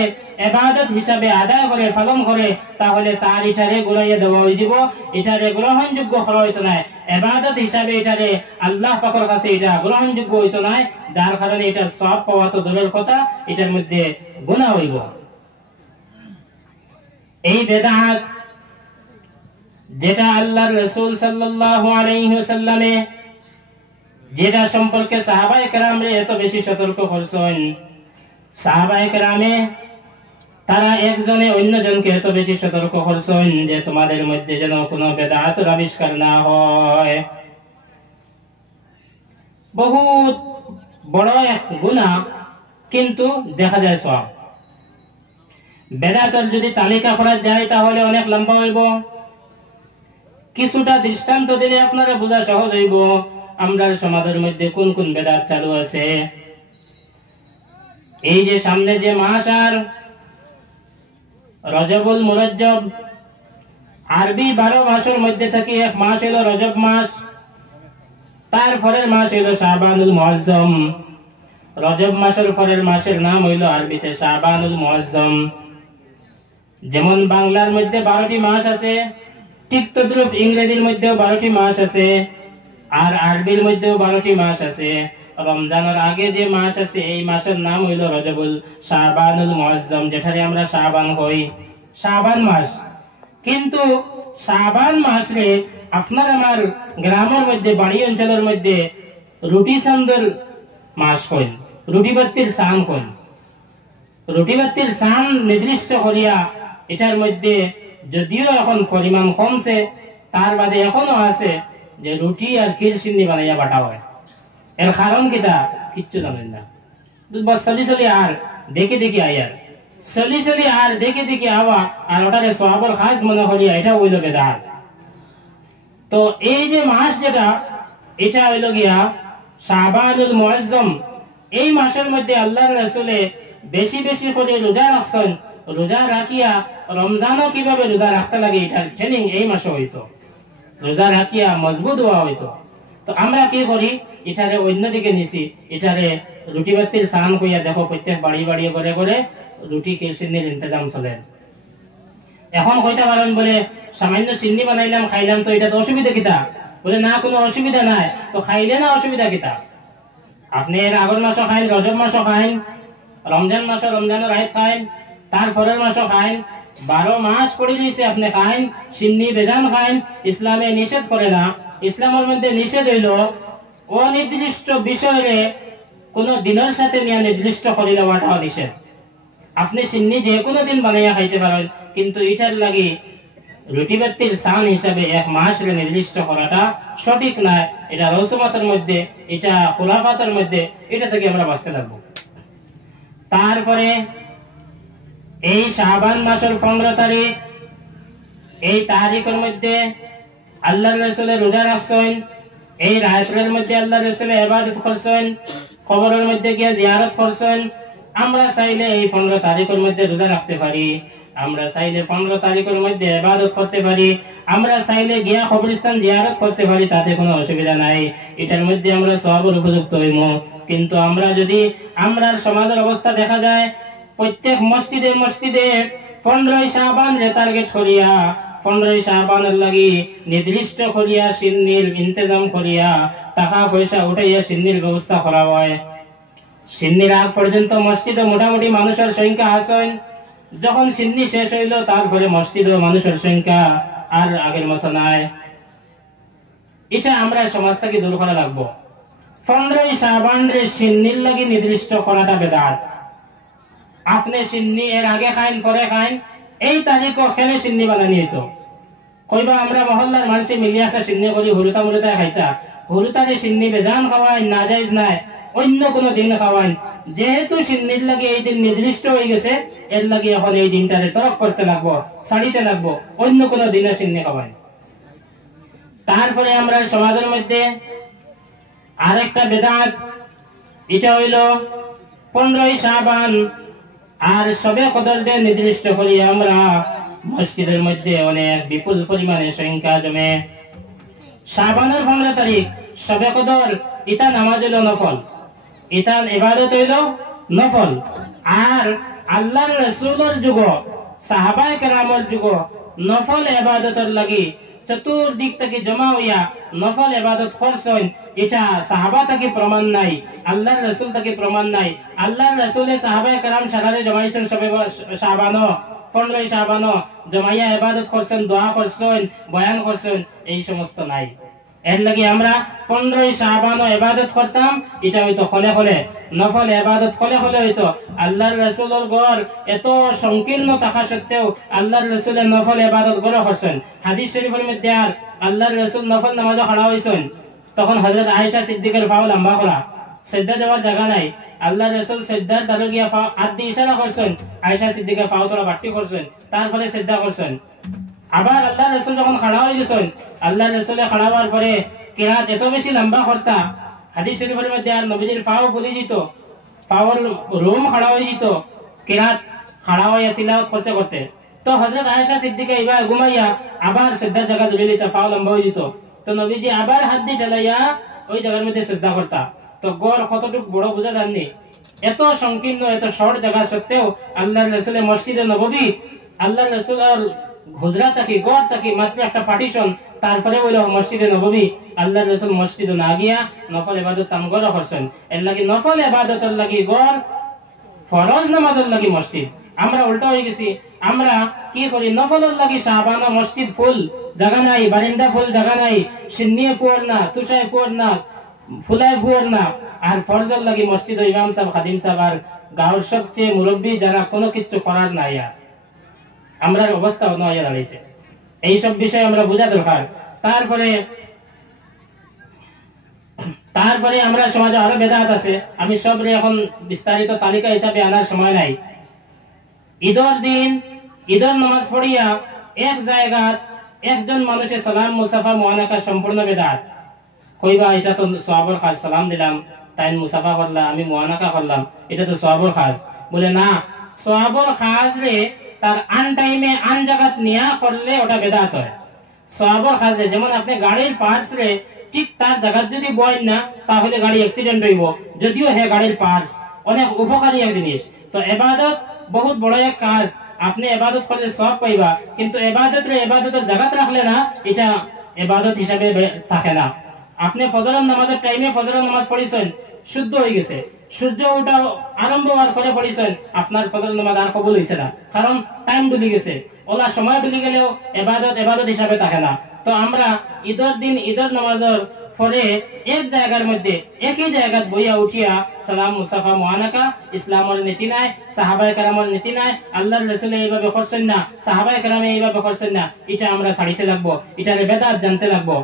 ইবাদত হিসাবে আদায় করে পালন করে তাহলে তার এটারে ঘুরাইয়া দেওয়া হইব, এটারে গ্রহণযোগ্য করা হইতো না, ইবাদত হিসাবে এটারে আল্লাহ পাকের কাছে এটা গ্রহণযোগ্য হইতো না, যার কারণে এটা সওয়াব পাওয়া তো দূরের কথা, এটার মধ্যে গুনাহ হইব। এই বেদাত যেটা আল্লাহর রাসূল সাল্লাল্লাহু আলাইহি ওয়াসাল্লামে যেটা সম্পর্কে সাহাবায়ে কেরামরে এত বেশি সতর্ক করছেন, সাহাবায়ে কেরামে তারা একজনে অন্যজনকে এত বেশি সতর্ক করছেন যে তোমাদের মধ্যে যেন কোনো বেদাতের আবিষ্কার না হয়। বহুত বড় এক গুনাহ, কিন্তু দেখা যায় সওয়াব। বেদাতের যদি তালিকা করা যায় তাহলে অনেক লম্বা হইব, কিছুটা দৃষ্টান্ত দিলে আপনারা বোঝা সহজ হইব আমরা সমাজের মধ্যে কোন কোন বেদাত চালু আছে। এই যে সামনে যে মাস আর রজবুল মুরজ্জব, আরবি 12 মাসের মধ্যে থেকে এক মাস হলো রজব মাস, তার পরের মাস হলো শাবানুল মুআজ্জম। রজব মাসের পরের মাসের নাম হইল আরবিতে শাবানুল মুআজ্জম। যেমন বাংলার মধ্যে 12টি মাস আছে, ঠিক তদ্রুপ ইংরেজির মধ্যেও 12টি মাস আছে, আর আরবির মধ্যেও 12টি মাস আছে। রমজানের আগে যে মাস আছে এই মাসের নাম হইল রজবুল শাবানুল মুআজ্জম, যেটারে আমরা শাবান কই, শাবান মাস। কিন্তু শাবান মাসে আপনার আমার গ্রামের মধ্যে বাড়ি অঞ্চলের মধ্যে রুটি চাঁদের মাস কইন, রুটি বাত্তির চান কইন। রুটি বাত্তির চান নির্দিষ্ট করিয়া এটার মধ্যে যদিও এখন পরিমাণ কমছে, তার বাদে এখনো আছে যে রুটি আর ক্ষীর সিন্নি বানাইয়া বাটা হয়। এর কারণ কিটা কিচ্ছু জানেন না, চলি চলি আর দেখে দেখে আয়ার, চলি চলি আর দেখে দেখে আওয়া, আর ওটারে সওয়াবের কাজ মনে করিয়া এটা হইল বেদাত। তো এই যে মাস যেটা, এটা হইল গিয়া শাবানুল মুআজ্জম। এই মাসের মধ্যে আল্লাহর রাসূলে বেশি বেশি করে রোজা রাখছেন, রোজা রাখিয়া রমজানও কিভাবে রোজা রাখতে লাগে এটা ট্রেনিং এই মাসে হইতো, রোজা রাখিয়া মজবুত হওয়া হইতো। তো আমরা কি করি, এটারে অন্যদিকে নিছি, এটারে রুটি বাত্তির চান কইয়া দেখো প্রত্যেক বাড়ি বাড়ি করে করে রুটি চিনির ইন্তজাম চলে। এখন কইতে পারেন বলে সামান্য চিনি বানাইলাম খাইলাম তো এটা তো অসুবিধা কিতা, বলে না কোনো অসুবিধা নাই, তো খাইলে না অসুবিধা কিতা। আপনি এর আগের মাসও খাইন, রজব মাসও খাইন, রমজান মাসও রমজানের আইত খাইন, তারপরের মাসও খাইন, 12 মাস পড়ে দিয়েছে আপনি খাইন, চিনি বেজান খাইন, ইসলামে নিষেধ করে না। ইসলামের মধ্যে নিষেধ হইল অনির্দিষ্ট বিষয়ে কোন দিনের সাথে নিয়ে নির্দিষ্ট করে দেওয়াটা নিষেধ। আপনি চিনি যে কোনো দিন বানাইয়া খাইতে পারেন, কিন্তু এটার লাগি রুটিবাতির সান হিসাবে এক মাসের নির্দিষ্ট করাটা সঠিক নয়। এটা রসুমাতের মধ্যে, এটা খুলাফাতের মধ্যে, এটা থেকে আমরা বাঁচতে থাকবো। তারপরে এই শাবান মাসের 15 তারিখ, এই তারিখের মধ্যে আল্লাহ রসুল রোজা রাখছেন। এই রাত্রের মধ্যে আল্লাহ রসুল ইবাদত করছেন, কবরের মধ্যে গিয়ে জিয়ারত করছেন। আমরা চাইলে এই 15 তারিখের মধ্যে রোজা রাখতে পারি, আমরা চাইলে 15 তারিখের মধ্যে ইবাদত করতে পারি, আমরা চাইলে গিয়া কবরস্থান জিয়ারত করতে পারি, তাতে কোনো অসুবিধা নাই। এটার মধ্যে আমরা সওয়াবের উপযুক্ত হইব। কিন্তু আমরা যদি আমরা সমাজের অবস্থা দেখা যায়, প্রত্যেক মসজিদে মসজিদে 15 শাবান রে টার্গেট করিয়া 15 শাবানের লাগি নির্দিষ্ট করিয়া সিন্নির ইন্তজাম করিয়া টাকা পয়সা উঠাইয়া সিন্নির ব্যবস্থা করা হয়। সিন্নির আগ পর্যন্ত মসজিদে মোটামুটি মানুষের সংখ্যা আসেন। যখন সিন্নি শেষ হইল তারপরে মসজিদে মানুষের সংখ্যা আর আগের মতো নাই। এটা আমরা সমাজ থেকে দূর করা লাগবো। 15 শাবান রে সিন্নির লাগি নির্দিষ্ট করাটা বেদাত। আপনি সিন্নি এর আগে খাইন পরে খাইন, এই তারিখও খেলে সিন্নি বানানি হইতো। কইবা আমরা মহল্লার মানুষে মিলিয়ে একটা সিন্নি করি, হুরুতা মুরুতা খাইতা। হুরুতারে সিন্নি বেজান খাওয়াই না যাইজ নাই, অন্য কোনো দিন খাওয়াই। যেহেতু সিন্নির লাগে এই দিন নির্দিষ্ট হয়ে গেছে, এর লাগে এখন এই দিনটারে তরক করতে লাগবো, ছাড়িতে লাগবো, অন্য কোনো দিনে সিন্নি খাওয়াই। তারপরে আমরা সমাজের মধ্যে আরেকটা বেদাত, এটা হইল 15 শাবান আর সবে কদর দিয়ে নির্দিষ্ট করি আমরা মসজিদের মধ্যে অনেক বিপুল পরিমাণে সংখ্যা জমে। শাবানের 15 তারিখ সবে কদর, ইটা নামাজ হইল নফল, ইটা ইবাদত হইল নফল। আর আল্লাহর রাসূলের যুগ, সাহাবায়ে কেরামের যুগ নফল ইবাদতের লাগি চতুর্দিক থেকে জমা হইয়া নফল ইবাদত করছেন। এটা সাহাবা থেকে প্রমাণ নাই, আল্লাহর রাসূল থেকে প্রমাণ নাই। আল্লাহর রাসূলে সাহাবায়ে কেরাম সারারে জমাইছেন সবে শাবানো 15 শাবানো জমাইয়া ইবাদত করছেন, দোয়া করছেন, বয়ান করছেন, এই সমস্ত নাই। এর লাগি আমরা 15 শাবানো ইবাদত করতাম, এটা হয়তো খলে খলে নফল ইবাদত খলে খলে হইতো। আল্লাহর রাসূলের ঘর এত সংকীর্ণ থাকা সত্ত্বেও আল্লাহর রাসূলের নফল ইবাদত করে করছেন। হাদিস শরীফের মধ্যে আর আল্লাহর রাসূল নফল নামাজে খাড়া হইছেন, তখন হযরত আয়েশা সিদ্দিকের পাও লম্বা করা, সিজদা দেওয়ার জায়গা নাই। আল্লাহর রাসূল সিজদার দ্বারে গিয়া হাত দিয়ে ইশারা করছেন, আয়েশা সিদ্দিকের পাও তোরা বাট্টি করছেন, তারপরে সিজদা করছেন। আবার আল্লাহর রাসূল যখন খাড়া হয়ে গেছেন, আল্লাহর রাসূলে খাড়া হওয়ার পরে কিরাত এত বেশি লম্বা করতা, হাদিস শরীফের মধ্যে আর নবীজির পাও ফুলে যেত, পাওয়ার রুম খাড়া হয়ে যেত কিরাত খাড়া হইয়া তিলাওয়াত করতে করতে। তো হযরত আয়েশা সিদ্দিকা এবার ঘুমাইয়া আবার সিজদার জায়গা ধরে দিত, পাও লম্বা হয়ে যেত। তো নবীজি আবার হাত দিয়ে ঢালাইয়া ওই জায়গার মধ্যে সিজদা করতা। তো গড় কতটুকু বড় বোঝা যাননি, এত সংকীর্ণ এত শর্ট জায়গা সত্ত্বেও আল্লাহর রাসূলের মসজিদে নববী, আল্লাহর রাসূলের হুজরা থাকি গড় থাকি মাত্র একটা পার্টিশন, তারপরে বলল মসজিদে নববী। আল্লাহর রাসূল মসজিদে না গিয়া নফল ইবাদত তাম গড় করছেন। এর লাগি নফল ইবাদতের লাগি গড়, ফরজ নামাজের লাগি মসজিদ। আমরা উল্টা হয়ে গেছি, আমরা কি করি নফলের লাগি শাবানা মসজিদ ফুল জায়গা নাই, বারিন্দা ফুল জায়গা নাই, সিন্নিয়ে ফুয়ার না, তুষায় ফুয়ার না, ফুলায় ফুয়ার না। আর ফরজের লাগি মসজিদ ইমাম সাহেব খাদিম সাহেব আর গাঁওর সবচেয়ে মুরব্বী যারা কোনো কিছু করার নাই, আমরা অবস্থা অন্য হয়ে দাঁড়িয়েছে। এইসব বিষয় আমরা বোঝা দরকার। তারপরে আমরা সমাজে আরো বেদাত আছে, আমি সব এখন বিস্তারিত তালিকা হিসাবে আনার সময় নাই। ঈদের দিন ঈদের নামাজ পড়িয়া এক জায়গা একজন মানুষের সালাম মুসাফা মুআনাকা সম্পূর্ণ বেদাত। কইবা এটা তো সওয়াবের কাজ, সালাম দিলাম, তাই মুসাফা করলাম, আমি মুআনাকা করলাম, এটা তো সওয়াবের কাজ। বলে না, সওয়াবের কাজ রে তার আন টাইমে আন জায়গাত নিয়া করলে ওটা বেদাত হয়। সওয়াবের কাজ রে, যেমন আপনি গাড়ির পার্টস রে ঠিক তার জায়গা যদি বয়েন না, তাহলে গাড়ি অ্যাক্সিডেন্ট হইব, যদিও হে গাড়ির পার্টস অনেক উপকারী এক জিনিস। তো ইবাদত বহুত বড় এক কাজ, আপনি ইবাদত করলে সওয়াব পাইবা, কিন্তু ইবাদত রে ইবাদতের জায়গাত রাখলে না, এটা ইবাদত হিসাবে থাকে না। আপনি ফজরের নামাজের টাইমে ফজরের নামাজ পড়িছেন, শুদ্ধ হয়ে গেছে, সূর্য ওঠা আরম্ভ হওয়ার পরে পড়িছেন, আপনার ফজরের নামাজ আর কবুল হইছে না, কারণ টাইম ডুলে গেছে। ওলা সময় ডুলে গেলেও ইবাদত হিসাবে থাকে না। তো আমরা ঈদের দিন ঈদের নামাজের পরে এক জায়গার মধ্যে একই জায়গা বইয়া উঠিয়া সালাম মুসাফা মুআনাকা ইসলামের নীতি নাই, সাহাবায়ে কেরামের নীতি নাই, আল্লাহর রাসূল এইভাবে করছেন না, সাহাবায়ে কেরামে এইভাবে করছেন না, এটা আমরা ছাড়িতে লাগবো, এটারে বেদাত জানতে লাগবো।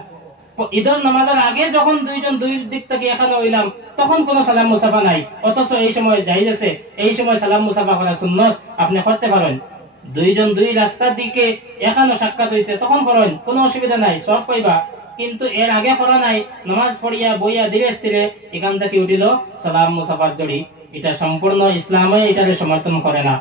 ঈদের নামাজের আগে যখন দুইজন দুই দিক থেকে এখানে হইলাম তখন কোনো সালাম মুসাফা নাই, অথচ এই সময় জায়েজ আছে, এই সময় সালাম মুসাফা করা সুন্নত, আপনি করতে পারেন। দুইজন দুই রাস্তার দিকে এখানে সাক্ষাৎ হইছে তখন করেন, কোনো অসুবিধা নাই, সব পাইবা। কিন্তু এর আগে করা নাই, নামাজ পড়িয়া বইয়া ধীরে স্থিরে এখান থেকে উঠিল সালাম মুসাফার দড়ি, এটা সম্পূর্ণ ইসলামে এটারে সমর্থন করে না।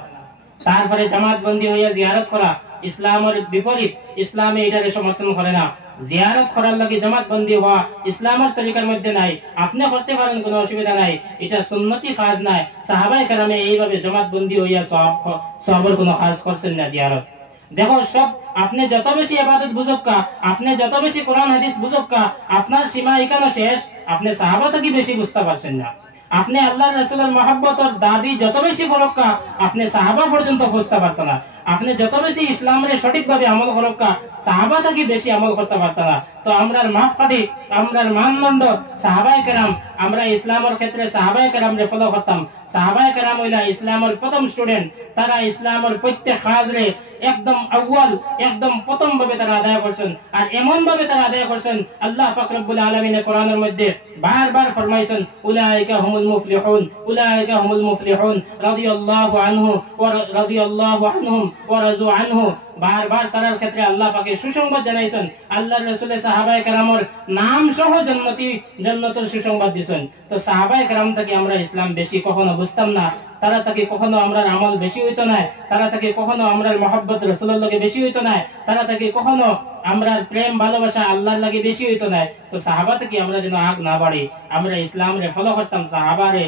তারপরে জামাত বন্দী হইয়া জিয়ারত করা ইসলামের বিপরীত, ইসলামে এটারে সমর্থন করে না। জিয়ারত করার লাগে জামাত বন্দী হওয়া ইসলামের তরিকার মধ্যে নাই, আপনি করতে পারেন, কোনো অসুবিধা নাই, এটা সুন্নতি কাজ নাই। সাহাবায়ে কেরামে এইভাবে জামাত বন্দী হইয়া সওয়াবের কোনো কাজ করছেন না জিয়ারত। দেখো, সব আপনি যত বেশি ইবাদত বুঝুকা, আপনি যত বেশি কোরআন হাদিস বুঝুকা, আপনার সীমা এখানে শেষ, আপনি সাহাবা থেকে বেশি বুঝতে পারছেন না। আপনি আল্লাহর রাসূলের মহব্বতের দাবি যত বেশি করুকা, আপনি সাহাবা পর্যন্ত বুঝতে পারতেন না। আপনি যত বেশি ইসলামের সঠিকভাবে আমল করুকা, সাহাবা থেকে বেশি আমল করতে পারতেন না। তো আমরার মাপকাঠি, আমরার মানদণ্ড সাহাবায়ে কেরাম, আমরা ইসলামের ক্ষেত্রে সাহাবায়ে কেরামরে ফলো করতাম। সাহাবায়ে কেরাম হইলা ইসলামের প্রথম স্টুডেন্ট, তারা ইসলামের প্রত্যেক কাজরে একদম আউয়াল, একদম প্রথম ভাবে তারা আদায় করছেন। আর এমন ভাবে তারা আদায় করছেন, আল্লাহ পাক রব্বুল আলামিন কোরআনের মধ্যে বারবার ফরমাইছেন, উলাইকা হুমুল মুফলিহুন, উলাইকা হুমুল মুফলিহুন, রাদিয়াল্লাহু আনহু ওয়া রাদিয়াল্লাহু আনহুম ওয়া রাজু আনহু। বারবার তার ক্ষেত্রে আল্লাহ পাকে সুসংবাদ জানাইছেন, আল্লাহর রাসূলের সাহাবায়ে কেরামের নাম সহ জান্নাতের সুসংবাদ দিয়েছেন। তো সাহাবায়ে কেরাম থেকে আমরা ইসলাম বেশি কখনো বুঝতাম না, তারা থেকে কখনো আমরা আমল বেশি হইতো না, তারা থেকে কখনো আমরা মহব্বত রাসূলের লগে বেশি হইতো না, তারা থেকে কখনো আমরা প্রেম ভালোবাসা আল্লাহর লাগে বেশি হইতো না। তো সাহাবা থেকে আমরা যেন আগ না বাড়ি, আমরা ইসলামরে ফলো করতাম, সাহাবারে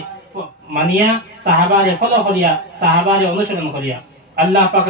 মানিয়া, সাহাবারে ফলো করিয়া, সাহাবারে অনুসরণ করিয়া। আল্লাহ পাক